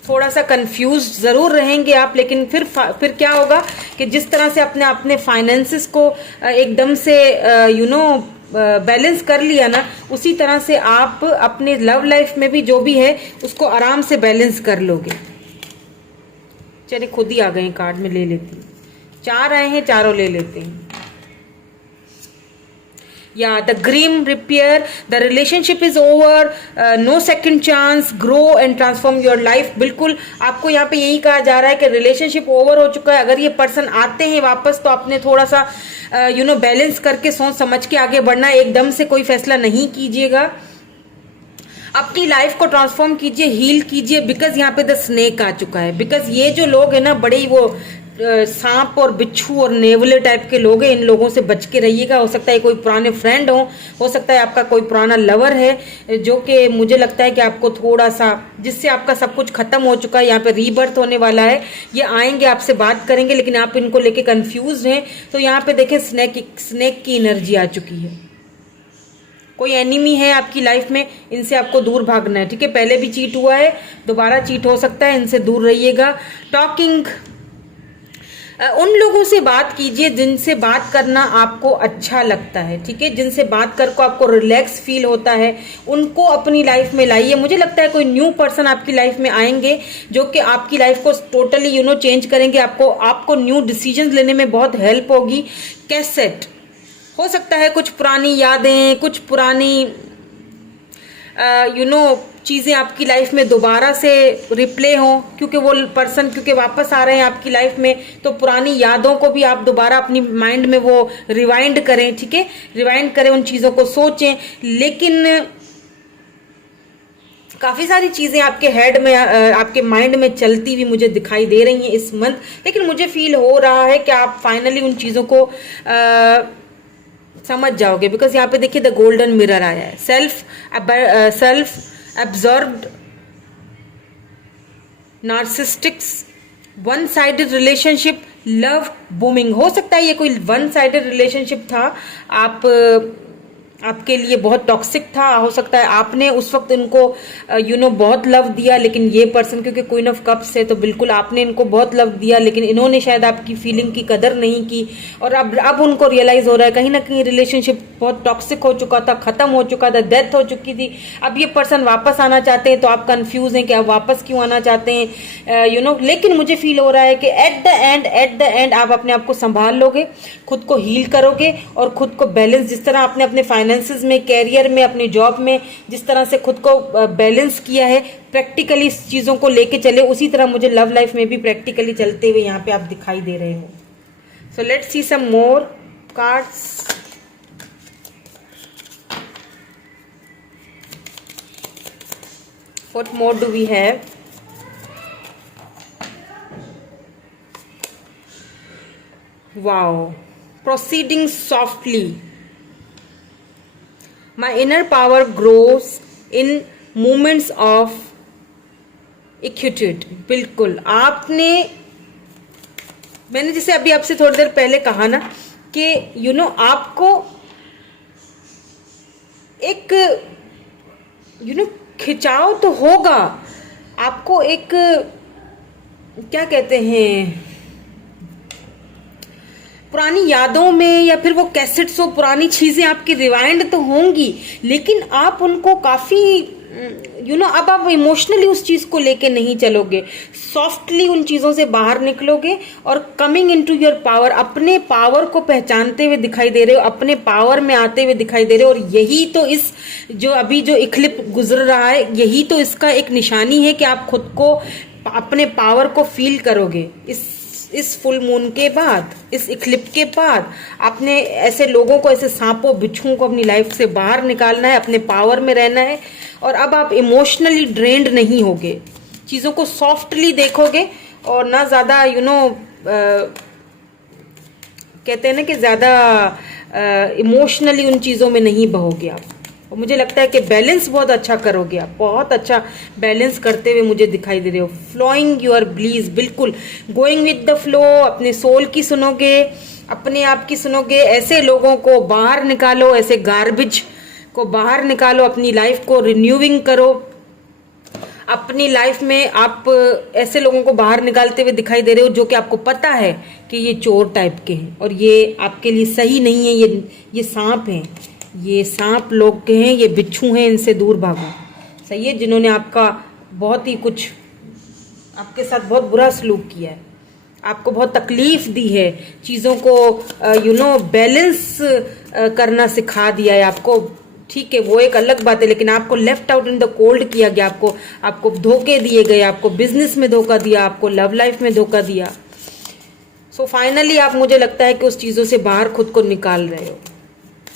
थोड़ा सा कंफ्यूज जरूर रहेंगे आप, लेकिन फिर क्या होगा कि जिस तरह से अपने फाइनेंसेस को एकदम से बैलेंस कर लिया ना, उसी तरह से आप अपने लव लाइफ में भी जो भी है उसको आराम से बैलेंस कर लोगे। चलिए खुद ही आ गए कार्ड में, ले लेती हूँ। 4 आए हैं, चारों ले लेते हैं। या the dream repair, the relationship is over, no second chance, grow and transform your life. बिल्कुल आपको यहाँ पे यही कहा जा रहा है कि रिलेशनशिप ओवर हो चुका है। अगर ये पर्सन आते हैं वापस, तो आपने थोड़ा सा बैलेंस करके सोच समझ के आगे बढ़ना। एकदम से कोई फैसला नहीं कीजिएगा, अपनी लाइफ को ट्रांसफॉर्म कीजिए, हील कीजिए। बिकॉज यहाँ पे द स्नेक आ चुका है। बिकॉज ये जो लोग है ना, बड़े ही वो सांप और बिच्छू और नेवले टाइप के लोग हैं। इन लोगों से बच के रहिएगा। हो सकता है कोई पुराने फ्रेंड हो सकता है आपका कोई पुराना लवर है, जो कि मुझे लगता है कि आपको थोड़ा सा, जिससे आपका सब कुछ खत्म हो चुका है, यहाँ पे रीबर्थ होने वाला है। ये आएंगे, आपसे बात करेंगे, लेकिन आप इनको लेके कंफ्यूज हैं। तो यहाँ पे देखें, स्नेक की एनर्जी आ चुकी है। कोई एनिमी है आपकी लाइफ में, इनसे आपको दूर भागना है। ठीक है, पहले भी चीट हुआ है, दोबारा चीट हो सकता है, इनसे दूर रहिएगा। उन लोगों से बात कीजिए जिनसे बात करना आपको अच्छा लगता है, ठीक है, जिनसे बात कर को आपको रिलैक्स फील होता है, उनको अपनी लाइफ में लाइए। मुझे लगता है कोई न्यू पर्सन आपकी लाइफ में आएंगे जो कि आपकी लाइफ को टोटली चेंज करेंगे। आपको न्यू डिसीजन लेने में बहुत हेल्प होगी। कैसेट हो सकता है, कुछ पुरानी यादें, कुछ पुरानी चीज़ें आपकी लाइफ में दोबारा से रिप्ले हों, क्योंकि वो पर्सन क्योंकि वापस आ रहे हैं आपकी लाइफ में, तो पुरानी यादों को भी आप दोबारा अपनी माइंड में वो रिवाइंड करें, ठीक है, रिवाइंड करें, उन चीज़ों को सोचें। लेकिन काफ़ी सारी चीज़ें आपके हेड में, आपके माइंड में चलती हुई मुझे दिखाई दे रही हैं इस मंथ, लेकिन मुझे फील हो रहा है कि आप फाइनली उन चीज़ों को समझ जाओगे। बिकॉज यहाँ पे देखिए द गोल्डन मिरर आया है, self absorbed, narcissists, one sided relationship, love booming. हो सकता है ये कोई वन साइडेड रिलेशनशिप था, आपके लिए बहुत टॉक्सिक था। हो सकता है आपने उस वक्त इनको बहुत लव दिया, लेकिन ये पर्सन क्योंकि क्वीन ऑफ कप्स है तो बिल्कुल आपने इनको बहुत लव दिया, लेकिन इन्होंने शायद आपकी फीलिंग की कदर नहीं की, और अब उनको रियलाइज हो रहा है कहीं ना कहीं रिलेशनशिप बहुत टॉक्सिक हो चुका था, खत्म हो चुका था, डेथ हो चुकी थी। अब ये पर्सन वापस आना चाहते हैं, तो आप कंफ्यूज हैं कि आप वापस क्यों आना चाहते हैं, लेकिन मुझे फील हो रहा है कि एट द एंड आप अपने आप को संभाल लोगे, खुद को हील करोगे, और खुद को बैलेंस, जिस तरह आपने अपने फाइनेंसेस में, कैरियर में, अपनी जॉब में जिस तरह से खुद को बैलेंस किया है, प्रैक्टिकली इस चीज़ों को लेके चले, उसी तरह मुझे लव लाइफ में भी प्रैक्टिकली चलते हुए यहाँ पे आप दिखाई दे रहे हो। So let's see some more cards. What more do we have? Wow, proceeding softly, my inner power grows in moments of quietude। बिल्कुल मैंने जैसे अभी आपसे थोड़ी देर पहले कहा ना कि आपको एक खिंचाव तो होगा, आपको एक क्या कहते हैं, पुरानी यादों में, या फिर वो कैसेट्स, वो पुरानी चीजें आपकी रिवाइंड तो होंगी, लेकिन आप उनको काफी अब आप इमोशनली उस चीज को लेके नहीं चलोगे, सॉफ्टली उन चीजों से बाहर निकलोगे और कमिंग इनटू योर पावर, अपने पावर को पहचानते हुए दिखाई दे रहे हो, अपने पावर में आते हुए दिखाई दे रहे हो। और यही तो इस जो इक्लिप गुजर रहा है, यही तो इसका एक निशानी है कि आप खुद को, अपने पावर को फील करोगे। इस फुल मून के बाद, इस इक्लिप के बाद आपने ऐसे लोगों को, ऐसे सांपों बिच्छुओं को अपनी लाइफ से बाहर निकालना है, अपने पावर में रहना है, और अब आप इमोशनली ड्रेन्ड नहीं होगे, चीज़ों को सॉफ्टली देखोगे, और ना ज़्यादा कहते हैं ना कि ज़्यादा इमोशनली उन चीज़ों में नहीं बहोगे आप। और मुझे लगता है कि बैलेंस बहुत अच्छा करोगे आप, बहुत अच्छा बैलेंस करते हुए मुझे दिखाई दे रहे हो। फ्लोइंग योर ब्लीज, बिल्कुल गोइंग विद द फ्लो, अपने सोल की सुनोगे, अपने आप की सुनोगे, ऐसे लोगों को बाहर निकालो, ऐसे गार्बेज को बाहर निकालो, अपनी लाइफ को रिन्यूइंग करो। अपनी लाइफ में आप ऐसे लोगों को बाहर निकालते हुए दिखाई दे रहे हो जो कि आपको पता है कि ये चोर टाइप के हैं और ये आपके लिए सही नहीं है, ये सांप हैं, ये सांप लोग के हैं, ये बिच्छू हैं, इनसे दूर भागो। सही है, जिन्होंने आपका बहुत ही कुछ, आपके साथ बहुत बुरा सलूक किया है, आपको बहुत तकलीफ दी है, चीज़ों को बैलेंस करना सिखा दिया है आपको। ठीक है, वो एक अलग बात है, लेकिन आपको left out in the cold किया गया, आपको धोखे दिए गए, आपको बिजनेस में धोखा दिया, आपको लव लाइफ में धोखा दिया। सो फाइनली आप, मुझे लगता है कि उस चीज़ों से बाहर खुद को निकाल रहे हो।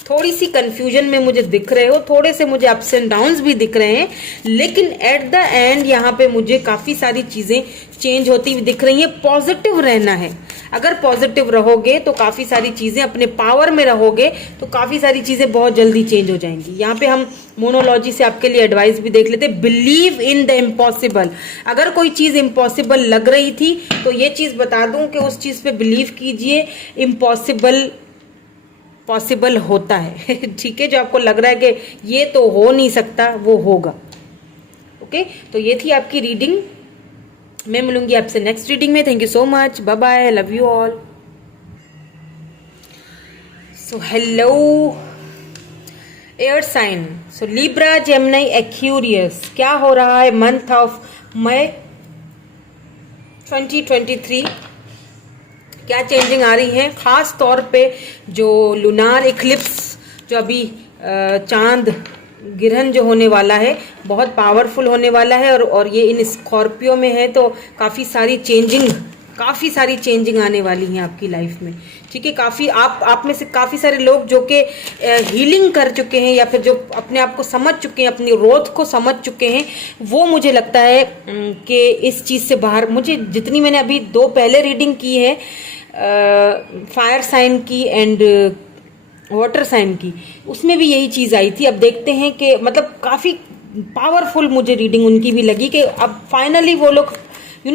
थोड़ी सी कंफ्यूजन में मुझे दिख रहे हो, थोड़े से मुझे अप्स एंड डाउन्स भी दिख रहे हैं, लेकिन एट द एंड यहाँ पे मुझे काफ़ी सारी चीज़ें चेंज होती हुई दिख रही हैं। पॉजिटिव रहना है, अगर पॉजिटिव रहोगे तो काफ़ी सारी चीज़ें, अपने पावर में रहोगे तो काफ़ी सारी चीज़ें बहुत जल्दी चेंज हो जाएंगी। यहाँ पे हम मोनोलॉजी से आपके लिए एडवाइस भी देख लेते। Believe in the impossible. अगर कोई चीज़ इम्पॉसिबल लग रही थी तो ये चीज़ बता दूं कि उस चीज़ पे बिलीव कीजिए, इम्पॉसिबल पॉसिबल होता है। ठीक है, जो आपको लग रहा है कि ये तो हो नहीं सकता, वो होगा। ओके, तो ये थी आपकी रीडिंग मैं मिलूंगी आपसे नेक्स्ट रीडिंग में। Thank you so much, bye bye, love you all. So hello air sign, so Libra, Gemini, Aquarius, क्या हो रहा है मंथ ऑफ मई 2023, क्या चेंजिंग आ रही है। खास तौर पे जो लूनार इक्लिप्स, जो अभी चांद गिरहन जो होने वाला है, बहुत पावरफुल होने वाला है और ये इन स्कॉर्पियो में है, तो काफ़ी सारी चेंजिंग आने वाली हैं आपकी लाइफ में। ठीक है, काफ़ी आप में से काफ़ी सारे लोग जो कि हीलिंग कर चुके हैं या फिर जो अपने आप को समझ चुके हैं, अपनी ग्रोथ को समझ चुके हैं, वो मुझे लगता है कि इस चीज़ से बाहर, मुझे जितनी मैंने अभी 2 पहले रीडिंग की है, फायर साइन की एंड वाटर साइन की, उसमें भी यही चीज़ आई थी। अब देखते हैं कि मतलब काफ़ी पावरफुल मुझे रीडिंग उनकी भी लगी कि अब फाइनली वो लोग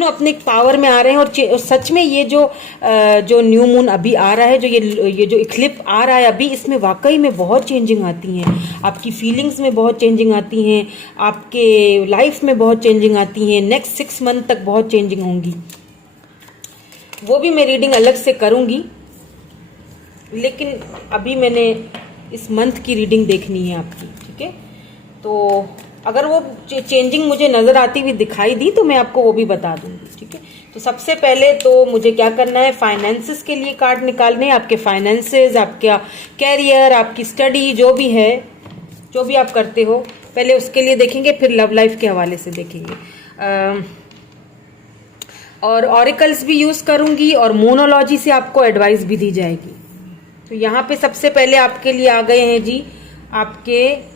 अपने पावर में आ रहे हैं। और सच में ये जो न्यू मून अभी आ रहा है, जो ये जो इक्लिप आ रहा है अभी, इसमें वाकई में बहुत चेंजिंग आती हैं। आपकी फीलिंग्स में बहुत चेंजिंग आती हैं, आपके लाइफ में बहुत चेंजिंग आती हैं। नेक्स्ट 6 मंथ तक बहुत चेंजिंग होंगी। वो भी मैं रीडिंग अलग से करूँगी, लेकिन अभी मैंने इस मंथ की रीडिंग देखनी है आपकी। ठीक है, तो अगर वो चेंजिंग मुझे नज़र आती हुई दिखाई दी तो मैं आपको वो भी बता दूंगी। ठीक है, तो सबसे पहले तो मुझे क्या करना है, फाइनेंसेस के लिए कार्ड निकालने हैं। आपके फाइनेंसेस, आपका कैरियर, आपकी स्टडी, जो भी है, जो भी आप करते हो, पहले उसके लिए देखेंगे, फिर लव लाइफ के हवाले से देखेंगे। और ऑरिकल्स भी यूज़ करूंगी और मोनोलॉजी से आपको एडवाइस भी दी जाएगी। तो यहाँ पे सबसे पहले आपके लिए आ गए हैं जी आपके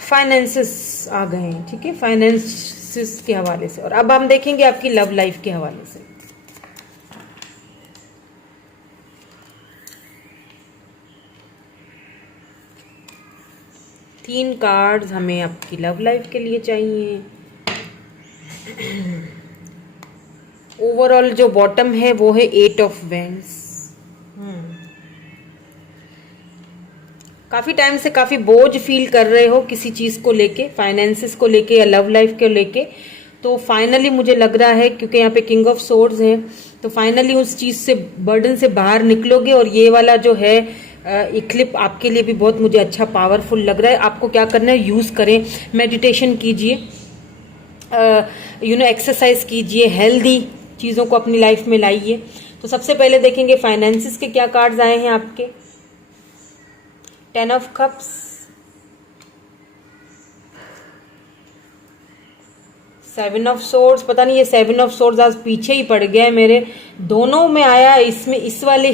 फाइनेंसेस आ गए हैं। ठीक है, फाइनेंसेस के हवाले से। और अब हम देखेंगे आपकी लव लाइफ के हवाले से। तीन कार्ड्स हमें आपकी लव लाइफ के लिए चाहिए। ओवरऑल जो बॉटम है वो है 8 ऑफ वैंड्स। काफ़ी टाइम से काफ़ी बोझ फील कर रहे हो किसी चीज़ को लेके, फाइनेंसेस को लेके या लव लाइफ को लेके। तो फाइनली मुझे लग रहा है, क्योंकि यहाँ पे किंग ऑफ सोर्ड्स है, तो फाइनली उस चीज़ से, बर्डन से बाहर निकलोगे। और ये वाला जो है इक्लिप आपके लिए भी बहुत मुझे अच्छा पावरफुल लग रहा है। आपको क्या करना है, यूज़ करें, मेडिटेशन कीजिए, एक्सरसाइज कीजिए, हेल्दी चीज़ों को अपनी लाइफ में लाइए। तो सबसे पहले देखेंगे फाइनेंसेस के क्या कार्ड्स आए हैं आपके। 10 ऑफ कप्स, 7 ऑफ सोर्ड्स। पता नहीं ये 7 ऑफ सोर्ड्स आज पीछे ही पड़ गया है मेरे, दोनों में आया, इसमें इस वाले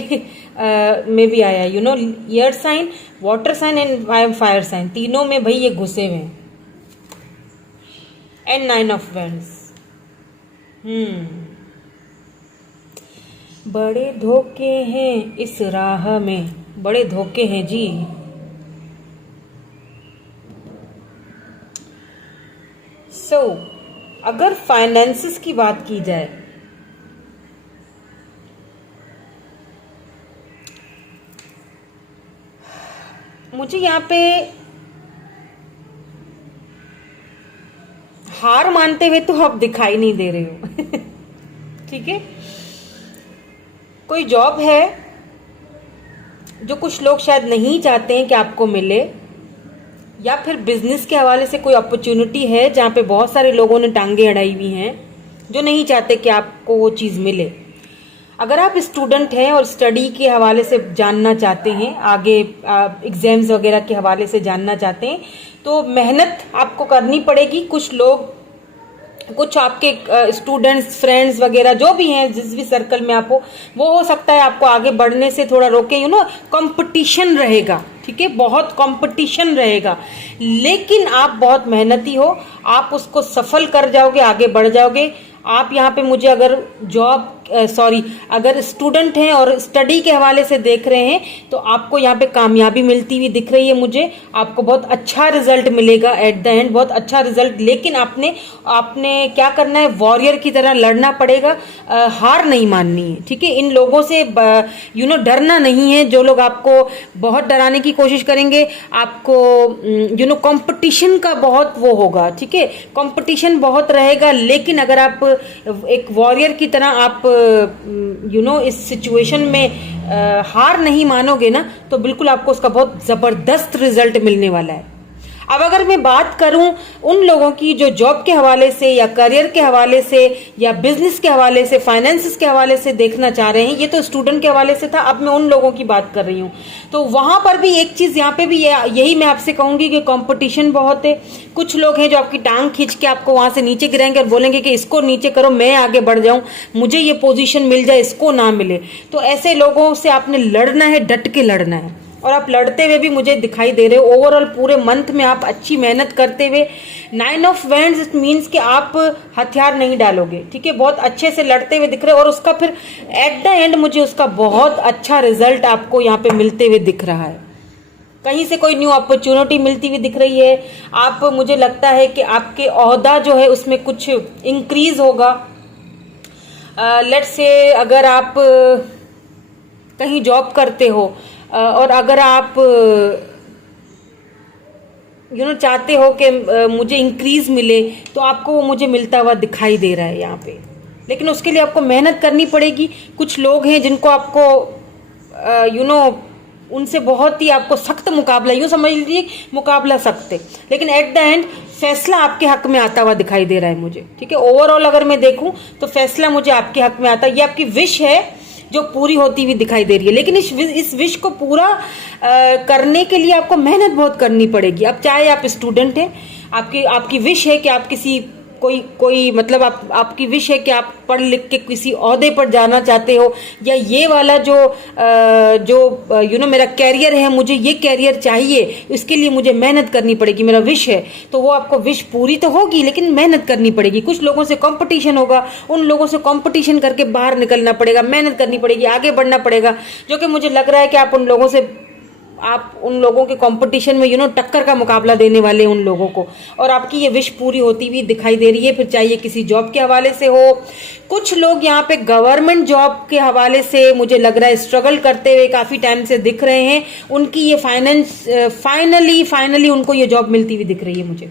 में भी आया। Air sign, water sign and fire sign, तीनों में भाई ये घुसे हुए हैं। And 9 of wands. बड़े धोखे हैं इस राह में, बड़े धोखे हैं जी। अगर फाइनेंसेस की बात की जाए, मुझे यहाँ पे हार मानते हुए तो आप दिखाई नहीं दे रहे हो। ठीक है, कोई जॉब है जो कुछ लोग शायद नहीं चाहते हैं कि आपको मिले, या फिर बिजनेस के हवाले से कोई अपॉर्चुनिटी है जहाँ पे बहुत सारे लोगों ने टांगे अड़ाई हुई हैं, जो नहीं चाहते कि आपको वो चीज़ मिले। अगर आप स्टूडेंट हैं और स्टडी के हवाले से जानना चाहते हैं, आगे एग्जाम्स वगैरह के हवाले से जानना चाहते हैं, तो मेहनत आपको करनी पड़ेगी। कुछ आपके स्टूडेंट्स, फ्रेंड्स वगैरह जो भी हैं, जिस भी सर्कल में आप वो हो सकता है आपको आगे बढ़ने से थोड़ा रोके। कंपटीशन रहेगा। ठीक है, बहुत कंपटीशन रहेगा, लेकिन आप बहुत मेहनती हो, आप उसको सफल कर जाओगे, आगे बढ़ जाओगे। आप यहाँ पे मुझे अगर जॉब सॉरी, अगर स्टूडेंट हैं और स्टडी के हवाले से देख रहे हैं तो आपको यहाँ पे कामयाबी मिलती हुई दिख रही है मुझे। आपको बहुत अच्छा रिजल्ट मिलेगा एट द एंड, बहुत अच्छा रिजल्ट। लेकिन आपने क्या करना है, वॉरियर की तरह लड़ना पड़ेगा, हार नहीं माननी है, ठीक है। इन लोगों से डरना नहीं है, जो लोग आपको बहुत डराने की कोशिश करेंगे। आपको कंपटीशन का बहुत वो होगा, ठीक है, कंपटीशन बहुत रहेगा। लेकिन अगर आप एक वॉरियर की तरह आप इस सिचुएशन में हार नहीं मानोगे ना, तो बिल्कुल आपको उसका बहुत जबरदस्त रिजल्ट मिलने वाला है। अब अगर मैं बात करूं उन लोगों की जो जॉब के हवाले से या करियर के हवाले से या बिजनेस के हवाले से, फाइनेंसिस के हवाले से देखना चाह रहे हैं, ये तो स्टूडेंट के हवाले से था, अब मैं उन लोगों की बात कर रही हूं। तो वहां पर भी एक चीज, यहाँ पे भी यही मैं आपसे कहूंगी कि कंपटीशन बहुत है। कुछ लोग हैं जो आपकी टांग खींच के आपको वहां से नीचे गिराएंगे और बोलेंगे कि इसको नीचे करो, मैं आगे बढ़ जाऊं, मुझे ये पोजीशन मिल जाए, इसको ना मिले। तो ऐसे लोगों से आपने लड़ना है, डट के लड़ना है। और आप लड़ते हुए भी मुझे दिखाई दे रहे हो। ओवरऑल पूरे मंथ में आप अच्छी मेहनत करते हुए, 9 ऑफ वैंड्स, इट मीन्स कि आप हथियार नहीं डालोगे, ठीक है, बहुत अच्छे से लड़ते हुए दिख रहे हो। और उसका फिर एट द एंड मुझे उसका बहुत अच्छा रिजल्ट आपको यहाँ पे मिलते हुए दिख रहा है। कहीं से कोई न्यू अपॉर्चुनिटी मिलती हुई दिख रही है। आप, मुझे लगता है कि आपके ओहदा जो है उसमें कुछ इंक्रीज होगा। लेट्स से अगर आप कहीं जॉब करते हो और अगर आप चाहते हो कि मुझे इंक्रीज मिले, तो आपको वो मुझे मिलता हुआ दिखाई दे रहा है यहाँ पे। लेकिन उसके लिए आपको मेहनत करनी पड़ेगी। कुछ लोग हैं जिनको आपको उनसे बहुत ही आपको सख्त मुकाबला, यूँ समझ लीजिए मुकाबला सख्त है, लेकिन एट द एंड फैसला आपके हक में आता हुआ दिखाई दे रहा है मुझे, ठीक है। ओवरऑल अगर मैं देखूं तो फैसला मुझे आपके हक में आता है। ये आपकी विश है जो पूरी होती हुई दिखाई दे रही है। लेकिन इस विश को पूरा करने के लिए आपको मेहनत बहुत करनी पड़ेगी। अब चाहे आप स्टूडेंट हैं, आपकी विश है कि आप किसी कोई मतलब आपकी विश है कि आप पढ़ लिख के किसी ओहदे पर जाना चाहते हो, या ये वाला जो मेरा कैरियर है, मुझे ये कैरियर चाहिए, इसके लिए मुझे मेहनत करनी पड़ेगी, मेरा विश है। तो वो आपको विश पूरी तो होगी, लेकिन मेहनत करनी पड़ेगी। कुछ लोगों से कंपटीशन होगा, उन लोगों से कंपटीशन करके बाहर निकलना पड़ेगा, मेहनत करनी पड़ेगी, आगे बढ़ना पड़ेगा। जो कि मुझे लग रहा है कि आप उन लोगों के कंपटीशन में टक्कर का मुकाबला देने वाले उन लोगों को, और आपकी ये विश पूरी होती हुई दिखाई दे रही है। फिर चाहिए किसी जॉब के हवाले से हो। कुछ लोग यहाँ पे गवर्नमेंट जॉब के हवाले से मुझे लग रहा है स्ट्रगल करते हुए काफी टाइम से दिख रहे हैं। उनकी ये फाइनली उनको ये जॉब मिलती हुई दिख रही है मुझे।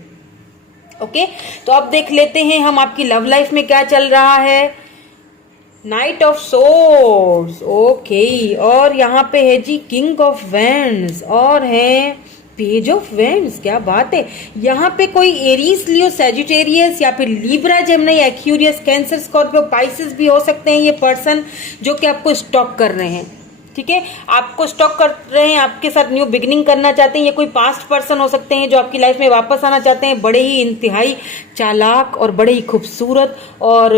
ओके, तो अब देख लेते हैं हम आपकी लव लाइफ में क्या चल रहा है। नाइट ऑफ सोर्ड्स, ओके, और यहाँ पे है जी किंग ऑफ वैंड्स और है पेज ऑफ वैंड्स। क्या बात है। यहाँ पे कोई एरीज, लियो, सैजिटेरियस या फिर Libra, Gemini, Aquarius, cancer, Scorpio, Pisces भी हो सकते हैं ये पर्सन जो कि आपको स्टॉक कर रहे हैं, ठीक है, आपको स्टॉक कर रहे हैं, आपके साथ न्यू बिगिनिंग करना चाहते हैं। ये कोई पास्ट पर्सन हो सकते हैं जो आपकी लाइफ में वापस आना चाहते हैं। बड़े ही इंतहाई चालाक और बड़े ही खूबसूरत और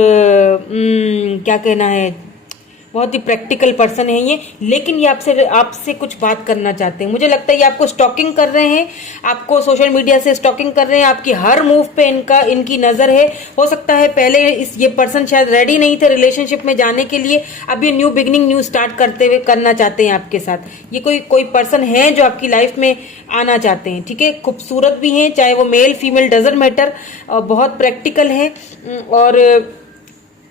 क्या कहना है, बहुत ही प्रैक्टिकल पर्सन है ये। लेकिन ये आपसे कुछ बात करना चाहते हैं। मुझे लगता है ये आपको स्टॉकिंग कर रहे हैं, आपको सोशल मीडिया से स्टॉकिंग कर रहे हैं। आपकी हर मूव पे इनकी नजर है। हो सकता है पहले ये पर्सन शायद रेडी नहीं थे रिलेशनशिप में जाने के लिए, अब ये न्यू बिगिनिंग, न्यू स्टार्ट करते हुए करना चाहते हैं आपके साथ। ये कोई पर्सन है जो आपकी लाइफ में आना चाहते हैं, ठीक है। खूबसूरत भी हैं, चाहे वो मेल फीमेल डजंट मैटर, बहुत प्रैक्टिकल है। और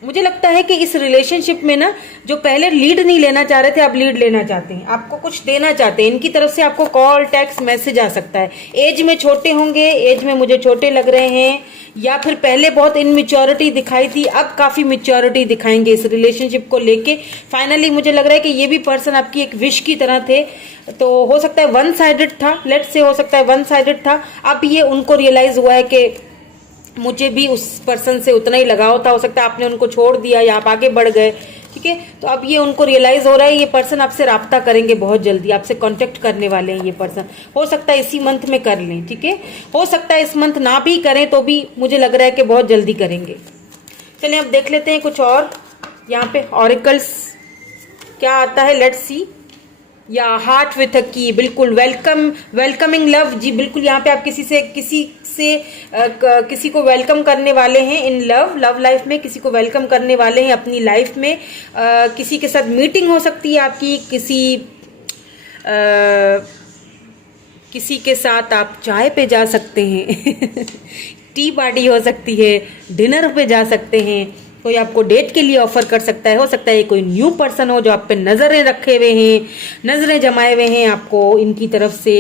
मुझे लगता है कि इस रिलेशनशिप में ना, जो पहले लीड नहीं लेना चाह रहे थे, अब लीड लेना चाहते हैं, आपको कुछ देना चाहते हैं। इनकी तरफ से आपको कॉल, टेक्स्ट, मैसेज आ सकता है। एज में छोटे होंगे, एज में मुझे छोटे लग रहे हैं, या फिर पहले बहुत इनमेच्योरिटी दिखाई थी, अब काफी मेच्योरिटी दिखाएंगे इस रिलेशनशिप को लेके। फाइनली मुझे लग रहा है कि ये भी पर्सन आपकी एक विश की तरह थे। तो हो सकता है वन साइडेड था, लेट्स से हो सकता है वन साइडेड था। अब ये उनको रियलाइज हुआ है कि मुझे भी उस पर्सन से उतना ही लगाव था। हो सकता है आपने उनको छोड़ दिया या आप आगे बढ़ गए, ठीक है। तो अब ये उनको रियलाइज हो रहा है, ये पर्सन आपसे राब्ता करेंगे बहुत जल्दी, आपसे कांटेक्ट करने वाले हैं ये पर्सन। हो सकता है इसी मंथ में कर लें, ठीक है। हो सकता है इस मंथ ना भी करें तो भी मुझे लग रहा है कि बहुत जल्दी करेंगे। चलिए अब देख लेते हैं कुछ और यहाँ पे ऑरिकल्स क्या आता है, लेट्स सी। या हार्ट विथ अ की, बिल्कुल वेलकमिंग लव जी, बिल्कुल यहाँ पे आप किसी को वेलकम करने वाले हैं इन लव लाइफ में, किसी को वेलकम करने वाले हैं अपनी लाइफ में। किसी के साथ मीटिंग हो सकती है आपकी, किसी के साथ आप चाय पे जा सकते हैं टी पार्टी हो सकती है, डिनर पे जा सकते हैं, कोई आपको डेट के लिए ऑफर कर सकता है। हो सकता है कोई न्यू पर्सन हो जो आप पे नजरें रखे हुए हैं, नजरें जमाए हुए हैं आपको इनकी तरफ से।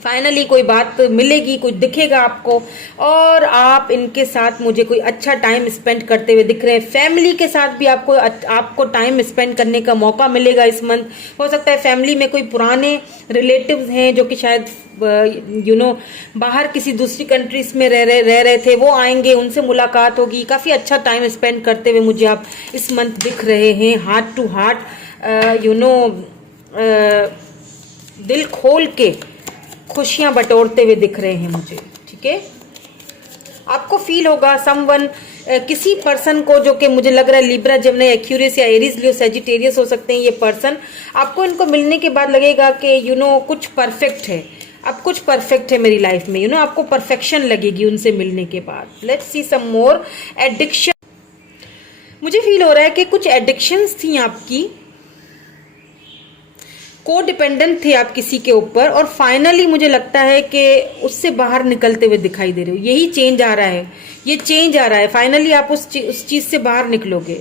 फाइनली कोई बात मिलेगी, कुछ दिखेगा आपको और आप इनके साथ मुझे कोई अच्छा टाइम स्पेंड करते हुए दिख रहे हैं। फैमिली के साथ भी आपको टाइम स्पेंड करने का मौका मिलेगा इस मंथ। हो सकता है फैमिली में कोई पुराने रिलेटिव्स हैं जो कि शायद बाहर किसी दूसरी कंट्रीज में रह रहे थे, वो आएंगे, उनसे मुलाकात होगी। काफ़ी अच्छा टाइम स्पेंड करते हुए मुझे आप इस मंथ दिख रहे हैं, हार्ट टू हार्ट दिल खोल के खुशियां बटोरते हुए दिख रहे हैं मुझे। ठीक है, आपको फील होगा समवन, किसी पर्सन को जो कि मुझे लग रहा है लिब्रा, जेमिनी, एक्यूरियस या एरीज, लियो, सेजिटेरियस हो सकते हैं ये पर्सन। आपको इनको मिलने के बाद लगेगा कि कुछ परफेक्ट है, अब कुछ परफेक्ट है मेरी लाइफ में, आपको परफेक्शन लगेगी उनसे मिलने के बाद। Let's see some more. Addiction, मुझे फील हो रहा है कि कुछ एडिक्शंस थी आपकी, को डिपेंडेंट थे आप किसी के ऊपर, और फाइनली मुझे लगता है कि उससे बाहर निकलते हुए दिखाई दे रहे हो। यही चेंज आ रहा है, ये चेंज आ रहा है। फाइनली आप उस चीज से बाहर निकलोगे,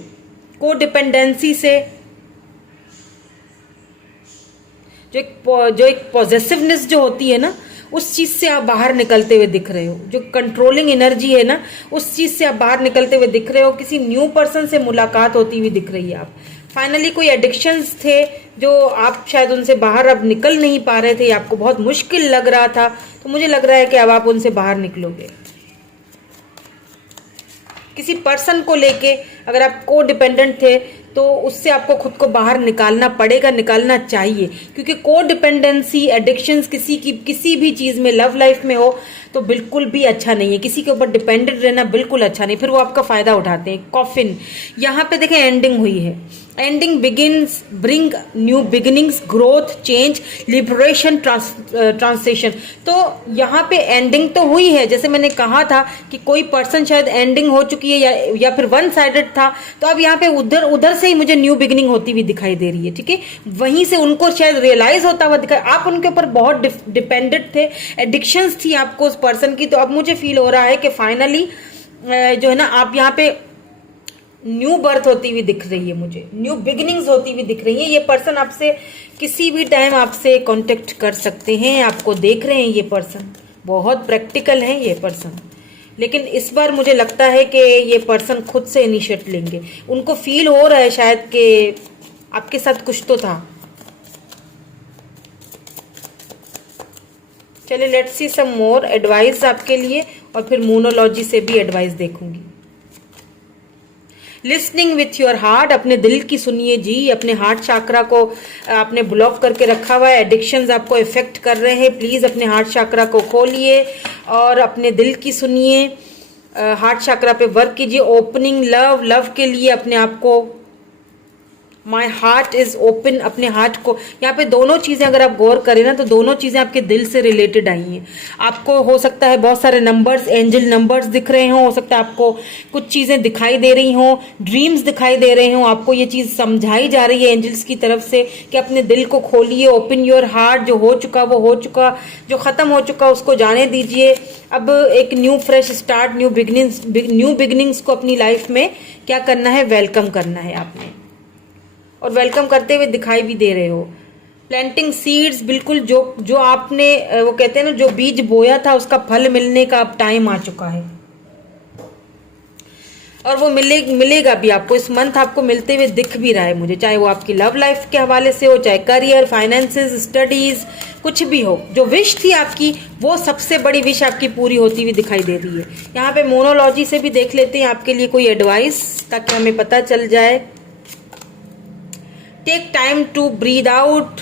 को डिपेंडेंसी से, जो एक पॉजेसिवनेस जो होती है ना, उस चीज से आप बाहर निकलते हुए दिख रहे हो। जो कंट्रोलिंग एनर्जी है ना, उस चीज से आप बाहर निकलते हुए दिख रहे हो। किसी न्यू पर्सन से मुलाकात होती हुई दिख रही है आप। फाइनली कोई एडिक्शंस थे जो आप शायद उनसे बाहर अब निकल नहीं पा रहे थे, आपको बहुत मुश्किल लग रहा था, तो मुझे लग रहा है कि अब आप उनसे बाहर निकलोगे। किसी पर्सन को लेके अगर आप को डिपेंडेंट थे तो उससे आपको खुद को बाहर निकालना पड़ेगा, निकालना चाहिए, क्योंकि को डिपेंडेंसी, एडिक्शंस किसी भी चीज में, लव लाइफ में हो तो बिल्कुल भी अच्छा नहीं है। किसी के ऊपर डिपेंडेंट रहना बिल्कुल अच्छा नहीं, फिर वो आपका फायदा उठाते हैं। कॉफिन, यहाँ पे देखें एंडिंग हुई है। Ending begins, bring new beginnings, growth, change, liberation, translation. तो यहाँ पे एंडिंग तो हुई है, जैसे मैंने कहा था कि कोई पर्सन शायद एंडिंग हो चुकी है या फिर वन साइडेड था, तो अब यहाँ पे उधर से ही मुझे न्यू बिगिनिंग होती हुई दिखाई दे रही है। ठीक है, वहीं से उनको शायद रियलाइज होता हुआ दिखाई, आप उनके ऊपर बहुत डिपेंडेंट थे, एडिक्शंस थी आपको उस पर्सन की। तो अब मुझे फील हो रहा है कि फाइनली जो है ना, आप यहाँ पे न्यू बर्थ होती हुई दिख रही है, मुझे न्यू बिगिनिंग्स होती हुई दिख रही है। ये पर्सन आपसे किसी भी टाइम आपसे कांटेक्ट कर सकते हैं, आपको देख रहे हैं। ये पर्सन बहुत प्रैक्टिकल है ये पर्सन, लेकिन इस बार मुझे लगता है कि ये पर्सन खुद से इनिशिएट लेंगे। उनको फील हो रहा है शायद कि आपके साथ कुछ तो था। चलिए let's see some more advice आपके लिए, और फिर मूनोलॉजी से भी एडवाइस देखूंगी। लिसनिंग विथ योर हार्ट, अपने दिल की सुनिए जी। अपने हार्ट चाकरा को आपने ब्लॉक करके रखा हुआ है, एडिक्शंस आपको इफेक्ट कर रहे हैं। प्लीज अपने हार्ट चाकरा को खोलिए और अपने दिल की सुनिए, हार्ट चाकरा पे वर्क कीजिए। ओपनिंग लव के लिए अपने आप को, माई हार्ट इज ओपन, अपने हार्ट को, यहाँ पे दोनों चीजें अगर आप गौर करें ना, तो दोनों चीजें आपके दिल से रिलेटेड आई हैं। आपको हो सकता है बहुत सारे नंबर्स, एंजल नंबर्स दिख रहे हों, हो सकता है आपको कुछ चीजें दिखाई दे रही हों, ड्रीम्स दिखाई दे रहे हों, आपको ये चीज समझाई जा रही है एंजल्स की तरफ से कि अपने दिल को खोलिए, ओपन योर हार्ट। जो हो चुका वो हो चुका, जो खत्म हो चुका उसको जाने दीजिए। अब एक new fresh start, new beginnings को अपनी लाइफ में क्या करना है, वेलकम करना है आपने, और वेलकम करते हुए दिखाई भी दे रहे हो। प्लांटिंग सीड्स, बिल्कुल जो आपने वो कहते हैं ना, जो बीज बोया था उसका फल मिलने का अब टाइम आ चुका है, और वो मिलेगा भी आपको। इस मंथ आपको मिलते हुए दिख भी रहा है मुझे, चाहे वो आपकी लव लाइफ के हवाले से हो, चाहे करियर, फाइनेंसेस, स्टडीज, कुछ भी हो। जो विश थी आपकी, वो सबसे बड़ी विश आपकी पूरी होती हुई दिखाई दे रही है। यहाँ पे मोनोलॉजी से भी देख लेते हैं आपके लिए कोई एडवाइस, ताकि हमें पता चल जाए। Take time to breathe out,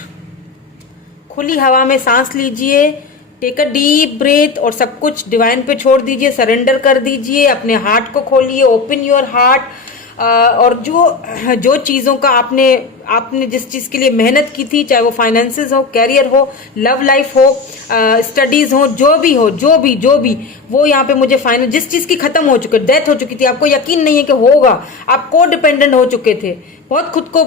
खुली हवा में सांस लीजिए। टेक अ डीप ब्रेथ और सब कुछ डिवाइन पे छोड़ दीजिए, सरेंडर कर दीजिए। अपने हार्ट को खोलिए, ओपन योर हार्ट। और जो जो चीज़ों का आपने आपने जिस चीज़ के लिए मेहनत की थी, चाहे वो फाइनेंसेस हो, कैरियर हो, लव लाइफ हो, स्टडीज हो, जो भी वो यहाँ पे मुझे फाइनल जिस चीज़ की खत्म हो चुकी, डेथ हो चुकी थी, आपको यकीन नहीं है कि होगा, आप को डिपेंडेंट हो चुके थे, बहुत खुद को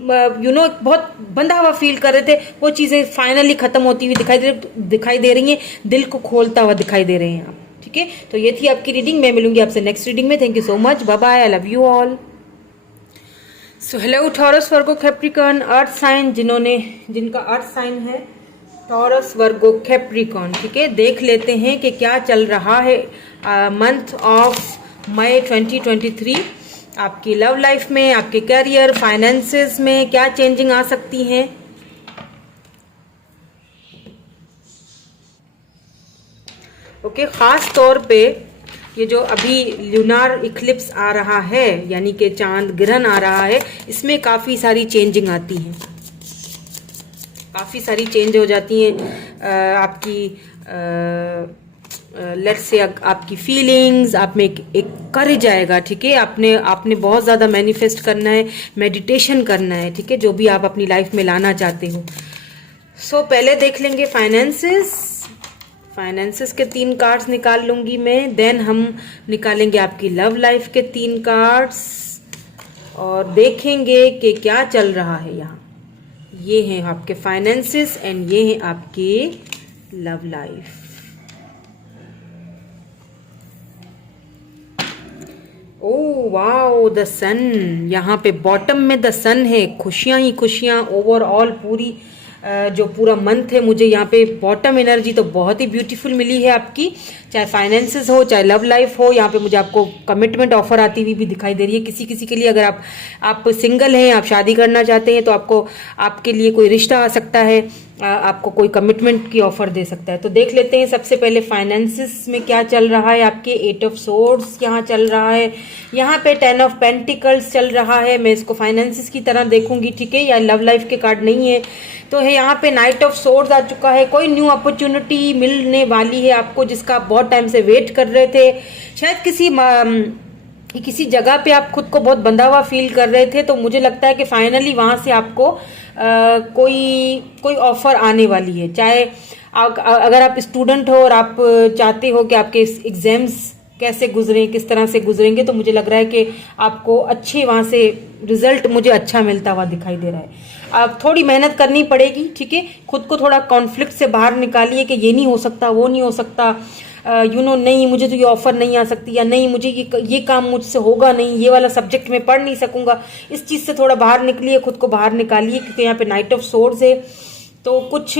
बहुत बंधा हुआ फील कर रहे थे, वो चीज़ें फाइनली खत्म होती हुई दिखाई दे रही हैं, दिल को खोलता हुआ दिखाई दे रहे हैं आप। ठीक है, तो ये थी आपकी रीडिंग। मैं मिलूंगी आपसे नेक्स्ट रीडिंग में। Thank you so much, bye bye, I love you all. So hello Taurus, Virgo, Capricorn, earth sign, जिनका अर्थ साइन है टॉरस, वर्गो, कैप्रिकॉर्न। ठीक है, देख लेते हैं कि क्या चल रहा है मंथ ऑफ मई 2023 आपकी लव लाइफ में, आपके करियर, फाइनेंसेस में क्या चेंजिंग आ सकती हैं। ओके, खास तौर पे ये जो अभी ल्यूनार इक्लिप्स आ रहा है, यानी कि चांद ग्रहण आ रहा है, इसमें काफ़ी सारी चेंजिंग आती हैं, काफ़ी सारी चेंज हो जाती हैं आपकी लेट्स से आपकी फीलिंग्स आप में एक करेज आएगा। ठीक है, आपने बहुत ज़्यादा मैनिफेस्ट करना है, मेडिटेशन करना है। ठीक है, जो भी आप अपनी लाइफ में लाना चाहते हो। सो पहले देख लेंगे फाइनेंसेस के 3 कार्ड्स निकाल लूंगी मैं, देन हम निकालेंगे आपकी लव लाइफ के 3 कार्ड्स और देखेंगे कि क्या चल रहा है यहाँ। ये हैं आपके फाइनेंसेस एंड ये हैं आपके love life. Oh wow, the sun, यहाँ पे बॉटम में द सन है, खुशियां ही खुशियां ओवरऑल पूरी जो पूरा मंथ है, मुझे यहाँ पे बॉटम एनर्जी तो बहुत ही ब्यूटीफुल मिली है आपकी, चाहे फाइनेंसेस हो, चाहे लव लाइफ हो। यहाँ पे मुझे आपको कमिटमेंट ऑफर आती हुई भी दिखाई दे रही है किसी के लिए। अगर आप सिंगल हैं, आप शादी करना चाहते हैं, तो आपके लिए कोई रिश्ता आ सकता है, आपको कोई कमिटमेंट की ऑफर दे सकता है। तो देख लेते हैं सबसे पहले फाइनेंसेस में क्या चल रहा है आपके। 8 ऑफ सोर्ड्स यहाँ चल रहा है, यहाँ पे 10 ऑफ पेंटिकल्स चल रहा है। मैं इसको फाइनेंसेस की तरह देखूंगी, ठीक है, या लव लाइफ के कार्ड नहीं है। तो है यहाँ पे नाइट ऑफ सोर्ड्स आ चुका है, कोई न्यू अपॉर्चुनिटी मिलने वाली है आपको, जिसका आप बहुत टाइम से वेट कर रहे थे। शायद किसी जगह पे आप खुद को बहुत बंधा हुआ फील कर रहे थे, तो मुझे लगता है कि फाइनली वहां से आपको कोई ऑफर आने वाली है। चाहे अगर आप स्टूडेंट हो और आप चाहते हो कि आपके एग्जाम्स कैसे गुजरें, किस तरह से गुजरेंगे, तो मुझे लग रहा है कि आपको अच्छे वहां से रिजल्ट मुझे अच्छा मिलता हुआ दिखाई दे रहा है। अब थोड़ी मेहनत करनी पड़ेगी, ठीक है, खुद को थोड़ा कॉन्फ्लिक्ट से बाहर निकालिए कि ये नहीं हो सकता, वो नहीं हो सकता, नहीं मुझे तो ये ऑफर नहीं आ सकती, या नहीं मुझे ये काम मुझसे होगा नहीं, ये वाला सब्जेक्ट मैं पढ़ नहीं सकूंगा। इस चीज़ से थोड़ा बाहर निकलिए, खुद को बाहर निकालिए, क्योंकि यहाँ पे नाइट ऑफ सोर्ड्स है। तो कुछ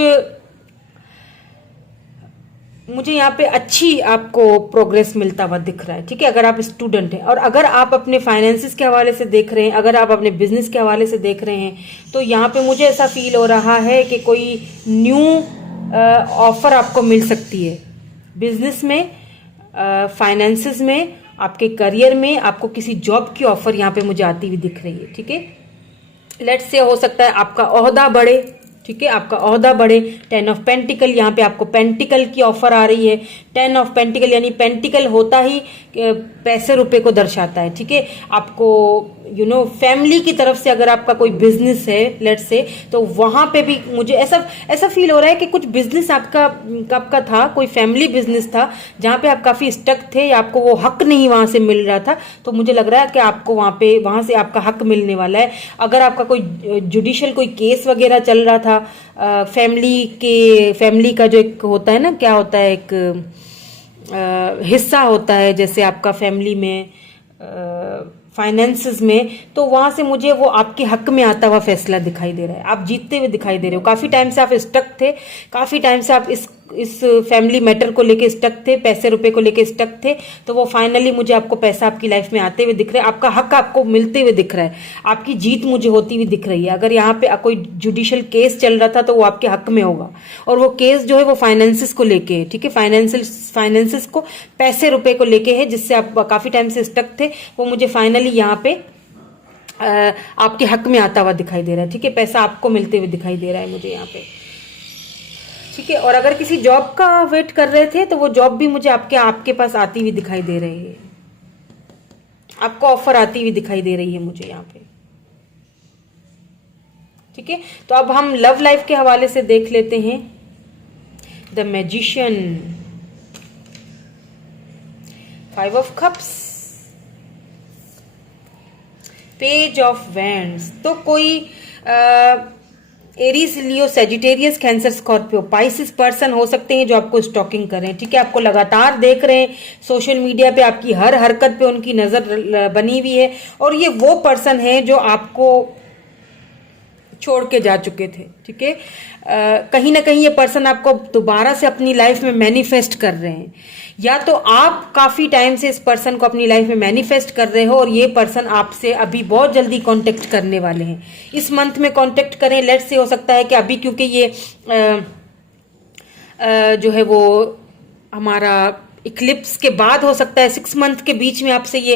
मुझे यहाँ पे अच्छी आपको प्रोग्रेस मिलता हुआ दिख रहा है, ठीक है, अगर आप स्टूडेंट हैं। और अगर आप अपने फाइनेंसेस के हवाले से देख रहे हैं, अगर आप अपने बिजनेस के हवाले से देख रहे हैं, तो यहाँ पे मुझे ऐसा फील हो रहा है कि कोई न्यू ऑफर आपको मिल सकती है बिजनेस में, फाइनेंसेस में, आपके करियर में। आपको किसी जॉब की ऑफर यहाँ पे मुझे आती हुई दिख रही है, ठीक है। लेट्स से हो सकता है आपका ओहदा बढ़े, ठीक है, आपका ओहदा बढ़े। 10 ऑफ पेंटिकल, यहाँ पे आपको पेंटिकल की ऑफर आ रही है। 10 ऑफ पेंटिकल यानी पेंटिकल होता ही पैसे रुपए को दर्शाता है, ठीक है। आपको फैमिली की तरफ से अगर आपका कोई बिजनेस है लेट्स से, तो वहां पे भी मुझे ऐसा फील हो रहा है कि कुछ बिजनेस आपका था, कोई फैमिली बिजनेस था जहां पे आप काफी स्टक थे, या आपको वो हक नहीं वहां से मिल रहा था। तो मुझे लग रहा है कि आपको वहां से आपका हक मिलने वाला है। अगर आपका कोई जुडिशियल कोई केस वगैरह चल रहा था, फैमिली का जो एक होता है ना, क्या होता है, एक हिस्सा होता है जैसे आपका फैमिली में फाइनेंसेस में, तो वहां से मुझे वो आपके हक में आता हुआ फैसला दिखाई दे रहा है। आप जीतते हुए दिखाई दे रहे हो। काफी टाइम से आप स्टक थे, काफी टाइम से आप इस फैमिली मैटर को लेके स्टक थे, पैसे रुपए को लेके स्टक थे, तो वो फाइनली मुझे आपको पैसा आपकी लाइफ में आते हुए दिख रहा है, आपका हक आपको मिलते हुए दिख रहा है, आपकी जीत मुझे होती हुई दिख रही है। अगर यहाँ पे कोई जुडिशियल केस चल रहा था तो वो आपके हक में होगा, और वो केस जो है वो फाइनेंसेस को लेके है, ठीक है, फाइनेंसेस को, पैसे रुपए को लेके है, जिससे आप काफी टाइम से स्टक थे, वो मुझे फाइनली यहाँ पे आपके हक में आता हुआ दिखाई दे रहा है, ठीक है, पैसा आपको मिलते हुए दिखाई दे रहा है मुझे यहाँ पे, ठीक है। और अगर किसी जॉब का वेट कर रहे थे, तो वो जॉब भी मुझे आपके पास आती हुई दिखाई दे रही है, आपको ऑफर आती हुई दिखाई दे रही है मुझे यहाँ पे। ठीक है, तो अब हम लव लाइफ के हवाले से देख लेते हैं। The magician, 5 of cups, page of wands. तो कोई Aries, Leo, Sagittarius, Cancer, Scorpio, Pisces person हो सकते हैं जो आपको स्टॉकिंग करें। ठीक है, आपको लगातार देख रहे हैं सोशल मीडिया पे, आपकी हर हरकत पे उनकी नजर बनी हुई है, और ये वो पर्सन है जो आपको छोड़ के जा चुके थे। ठीक है, कहीं ना कहीं ये पर्सन आपको दोबारा से अपनी लाइफ में मैनिफेस्ट कर रहे हैं, या तो आप काफी टाइम से इस पर्सन को अपनी लाइफ में मैनिफेस्ट कर रहे हो और ये पर्सन आपसे अभी बहुत जल्दी कांटेक्ट करने वाले हैं। इस मंथ में कांटेक्ट करें। लेट्स से हो सकता है कि अभी, क्योंकि ये जो है वो हमारा इक्लिप्स के बाद हो सकता है, 6 मंथ के बीच में आपसे ये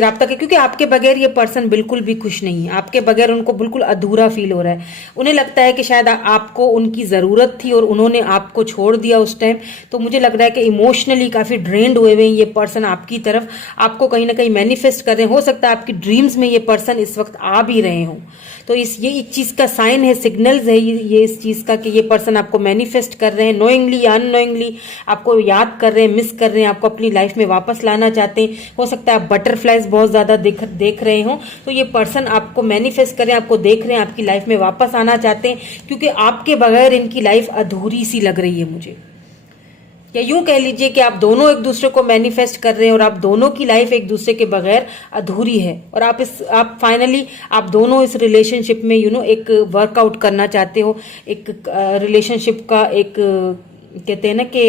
राब्ता करे, क्योंकि आपके बगैर ये पर्सन बिल्कुल भी खुश नहीं है। आपके बगैर उनको बिल्कुल अधूरा फील हो रहा है। उन्हें लगता है कि शायद आपको उनकी ज़रूरत थी और उन्होंने आपको छोड़ दिया उस टाइम। तो मुझे लग रहा है कि इमोशनली काफ़ी ड्रेन्ड हुए हैं ये पर्सन आपकी तरफ, आपको कहीं ना कहीं मैनिफेस्ट कर रहे हैं। हो सकता है आपकी ड्रीम्स में ये पर्सन इस वक्त आ भी रहे हों। तो ये एक चीज़ का साइन है, सिग्नल्स है ये इस चीज़ का कि ये पर्सन आपको मैनिफेस्ट कर रहे हैं, नोइंगली या अननोइंगली आपको याद कर रहे हैं, मिस कर रहे हैं, आपको अपनी लाइफ में वापस लाना चाहते हैं। हो सकता है आप बटरफ्लाइज बहुत ज़्यादा देख रहे हो, तो ये पर्सन आपको मैनिफेस्ट कर रहे हैं, आपको देख रहे हैं, आपकी लाइफ में वापस आना चाहते हैं, क्योंकि आपके बगैर इनकी लाइफ अधूरी सी लग रही है मुझे। या यूं कह लीजिए कि आप दोनों एक दूसरे को मैनिफेस्ट कर रहे हैं और आप दोनों की लाइफ एक दूसरे के बगैर अधूरी है, और आप फाइनली आप दोनों इस रिलेशनशिप में एक वर्कआउट करना चाहते हो, एक रिलेशनशिप का एक कहते हैं ना कि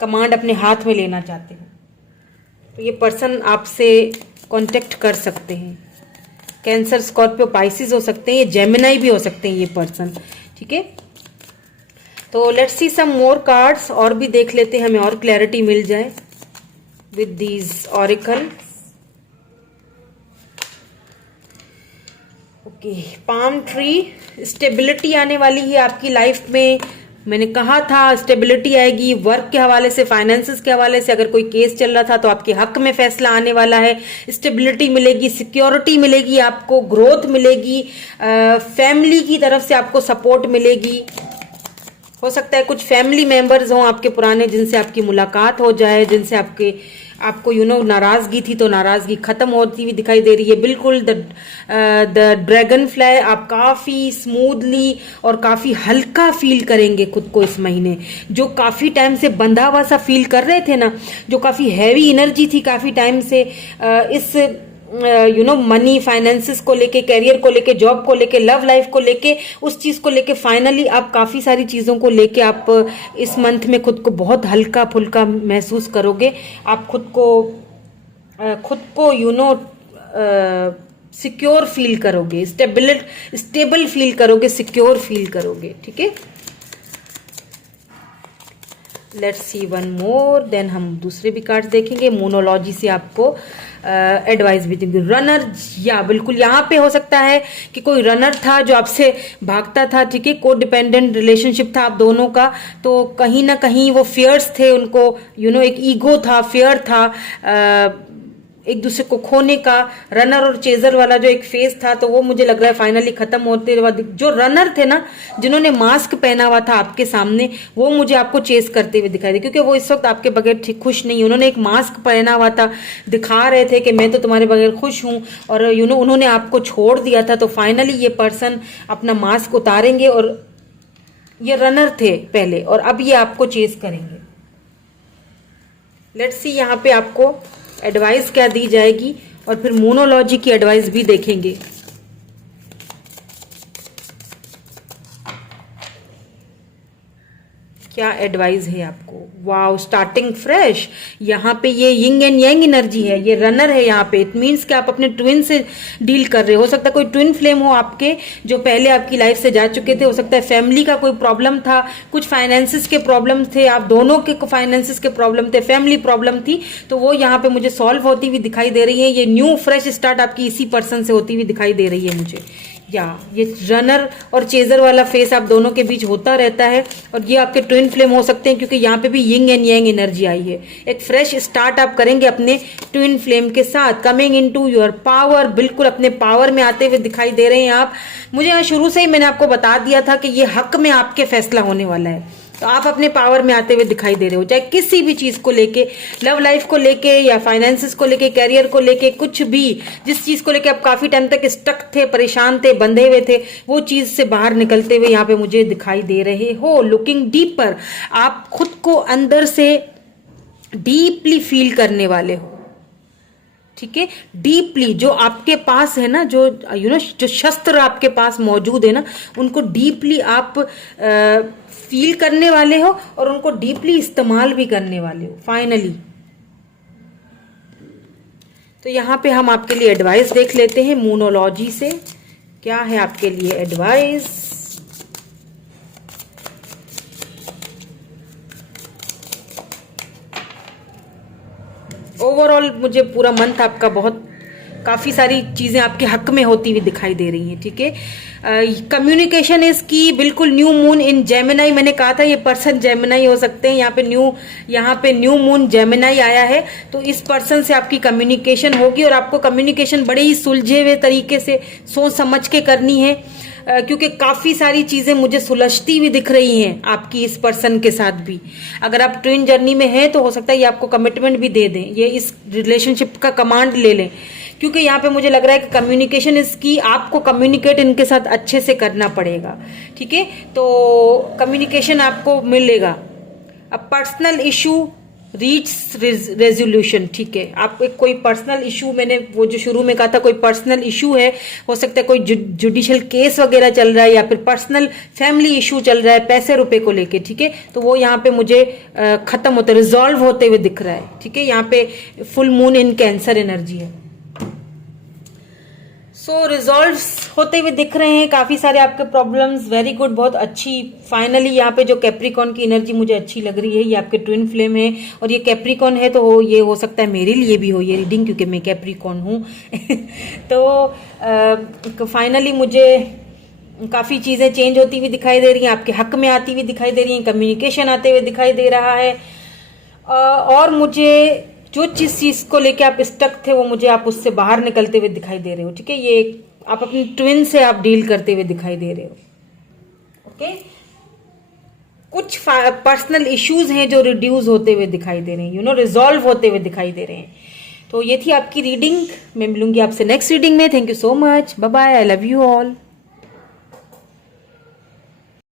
कमांड अपने हाथ में लेना चाहते हो। तो ये पर्सन आपसे कांटेक्ट कर सकते हैं। कैंसर, स्कॉर्पियो, पाइसिस हो सकते हैं, ये जेमिनाई भी हो सकते हैं ये पर्सन। ठीक है, तो let's see some more cards, और भी देख लेते हैं, हमें और क्लैरिटी मिल जाए with these oracle. Okay, palm tree, stability आने वाली है आपकी लाइफ में। मैंने कहा था स्टेबिलिटी आएगी, वर्क के हवाले से, फाइनेंसेस के हवाले से। अगर कोई केस चल रहा था तो आपके हक में फैसला आने वाला है, स्टेबिलिटी मिलेगी, सिक्योरिटी मिलेगी, आपको ग्रोथ मिलेगी, फैमिली की तरफ से आपको सपोर्ट मिलेगी। हो सकता है कुछ फैमिली मेंबर्स हों आपके पुराने, जिनसे आपकी मुलाकात हो जाए, जिनसे आपको नाराजगी थी, तो नाराजगी खत्म होती हुई दिखाई दे रही है। बिल्कुल द ड्रैगन फ्लाई, आप काफी स्मूथली और काफी हल्का फील करेंगे खुद को इस महीने। जो काफी टाइम से बंधा हुआ सा फील कर रहे थे ना, जो काफी हैवी एनर्जी थी काफी टाइम से, इस मनी, फाइनेंसेस को लेके, कैरियर को लेके, जॉब को लेके, लव लाइफ को लेके, उस चीज को लेके फाइनली आप काफी सारी चीजों को लेके आप इस मंथ में खुद को बहुत हल्का फुल्का महसूस करोगे। आप खुद को सिक्योर फील करोगे, स्टेबल फील करोगे, सिक्योर फील करोगे। ठीक है, let's see one more, then हम दूसरे भी कार्ड्स देखेंगे। मोनोलॉजी से आपको एडवाइस भी देंगे। रनर, या बिल्कुल यहाँ पे हो सकता है कि कोई रनर था जो आपसे भागता था। ठीक है, को डिपेंडेंट रिलेशनशिप था आप दोनों का, तो कहीं ना कहीं वो फियर्स थे उनको, एक ईगो था, फियर था एक दूसरे को खोने का। रनर और चेजर वाला जो एक फेज था, तो वो मुझे लग रहा है फाइनली खत्म होते हुए। जो रनर थे ना, जिन्होंने मास्क पहना हुआ था आपके सामने, वो मुझे आपको चेस करते हुए दिखाई दे, क्योंकि वो इस वक्त आपके बगैर खुश नहीं। उन्होंने एक मास्क पहना हुआ था, दिखा रहे थे कि मैं तो तुम्हारे बगैर खुश हूं, और उन्होंने आपको छोड़ दिया था। तो फाइनली ये पर्सन अपना मास्क उतारेंगे, और ये रनर थे पहले और अब ये आपको चेस करेंगे। लेट्स सी यहाँ पे आपको एडवाइस क्या दी जाएगी, और फिर मोनोलॉजी की एडवाइस भी देखेंगे। क्या एडवाइस है आपको? Wow, starting fresh. यहाँ पे ये यिंग एंड यांग एनर्जी है, ये रनर है यहाँ पे। इट मीन्स कि आप अपने ट्विन से डील कर रहे हो सकता है कोई ट्विन फ्लेम हो आपके, जो पहले आपकी लाइफ से जा चुके थे। हो सकता है फैमिली का कोई प्रॉब्लम था, कुछ फाइनेंसिस के प्रॉब्लम थे, आप दोनों के फाइनेंसिस के प्रॉब्लम थे, फैमिली प्रॉब्लम थी, तो वो यहाँ पे मुझे सॉल्व होती हुई दिखाई दे रही है। ये न्यू फ्रेश स्टार्ट आपकी इसी पर्सन से होती हुई दिखाई दे रही है मुझे। या ये रनर और चेजर वाला फेस आप दोनों के बीच होता रहता है, और ये आपके ट्विन फ्लेम हो सकते हैं क्योंकि यहाँ पे भी यिंग एंड यांग एनर्जी आई है। एक फ्रेश स्टार्ट आप करेंगे अपने ट्विन फ्लेम के साथ, कमिंग इनटू योर पावर, बिल्कुल अपने पावर में आते हुए दिखाई दे रहे हैं आप। मुझे यहाँ शुरू से ही मैंने आपको बता दिया था कि ये हक में आपके फैसला होने वाला है, तो आप अपने पावर में आते हुए दिखाई दे रहे हो, चाहे किसी भी चीज को लेके, लव लाइफ को लेके या फाइनेंसेस को लेके, कैरियर को लेके, कुछ भी जिस चीज को लेके आप काफी टाइम तक स्टक थे, परेशान थे, बंधे हुए थे, वो चीज से बाहर निकलते हुए यहाँ पे मुझे दिखाई दे रहे हो। लुकिंग डीपर, आप खुद को अंदर से डीपली फील करने वाले हो, ठीक है। डीपली जो आपके पास है ना, जो जो शस्त्र आपके पास मौजूद है ना, उनको डीपली आप फील करने वाले हो और उनको डीपली इस्तेमाल भी करने वाले हो फाइनली। तो यहां पे हम आपके लिए एडवाइस देख लेते हैं मूनोलॉजी से, क्या है आपके लिए एडवाइस। ओवरऑल मुझे पूरा मंथ आपका बहुत काफी सारी चीजें आपके हक में होती हुई दिखाई दे रही हैं, ठीक है। कम्युनिकेशन इज की, बिल्कुल न्यू मून इन जेमिनाई, मैंने कहा था ये पर्सन जेमिनाई हो सकते हैं। यहाँ पे न्यू मून जेमिनाई आया है, तो इस पर्सन से आपकी कम्युनिकेशन होगी और आपको कम्युनिकेशन बड़े ही सुलझे हुए तरीके से सोच समझ के करनी है, क्योंकि काफी सारी चीजें मुझे सुलझती हुई दिख रही हैं आपकी इस पर्सन के साथ भी। अगर आप ट्विन जर्नी में हैं तो हो सकता है ये आपको कमिटमेंट भी दे दें, ये इस रिलेशनशिप का कमांड ले लें, क्योंकि यहाँ पे मुझे लग रहा है कि कम्युनिकेशन इसकी, आपको कम्युनिकेट इनके साथ अच्छे से करना पड़ेगा, ठीक है। तो कम्युनिकेशन आपको मिलेगा। अब पर्सनल इशू रीच रेजोल्यूशन, ठीक है। आप एक कोई पर्सनल इशू, मैंने वो जो शुरू में कहा था कोई पर्सनल इशू है, हो सकता है कोई जुडिशियल केस वगैरह चल रहा है या फिर पर्सनल फैमिली इशू चल रहा है पैसे रुपए को लेके, ठीक है। तो वो यहाँ पे मुझे खत्म होते, रिजॉल्व होते हुए दिख रहा है, ठीक है। यहाँ पे full moon in cancer energy है, सो रिजॉल्व होते हुए दिख रहे हैं काफी सारे आपके प्रॉब्लम्स। वेरी गुड, बहुत अच्छी। फाइनली यहाँ पे जो कैप्रिकॉन की एनर्जी मुझे अच्छी लग रही है, ये आपके ट्विन फ्लेम है और ये कैप्रिकॉन है, तो ये हो सकता है मेरे लिए भी हो ये रीडिंग, क्योंकि मैं कैप्रिकॉन हूँ। तो फाइनली मुझे काफी चीजें चेंज होती हुई दिखाई दे रही हैं, आपके हक में आती हुई दिखाई दे रही हैं, कम्युनिकेशन आते हुए दिखाई दे रहा है, और मुझे जो चीज को लेके आप स्टक थे वो मुझे आप उससे बाहर निकलते हुए दिखाई दे रहे हो, ठीक है। ये आप अपनी ट्विन से आप डील करते हुए दिखाई दे रहे हो, ओके। कुछ पर्सनल इश्यूज हैं जो रिड्यूस होते हुए दिखाई दे रहे हैं, रिजॉल्व होते हुए दिखाई दे रहे हैं। तो ये थी आपकी रीडिंग, मैं मिलूंगी आपसे नेक्स्ट रीडिंग में। Thank you so much, bye bye, I love you all.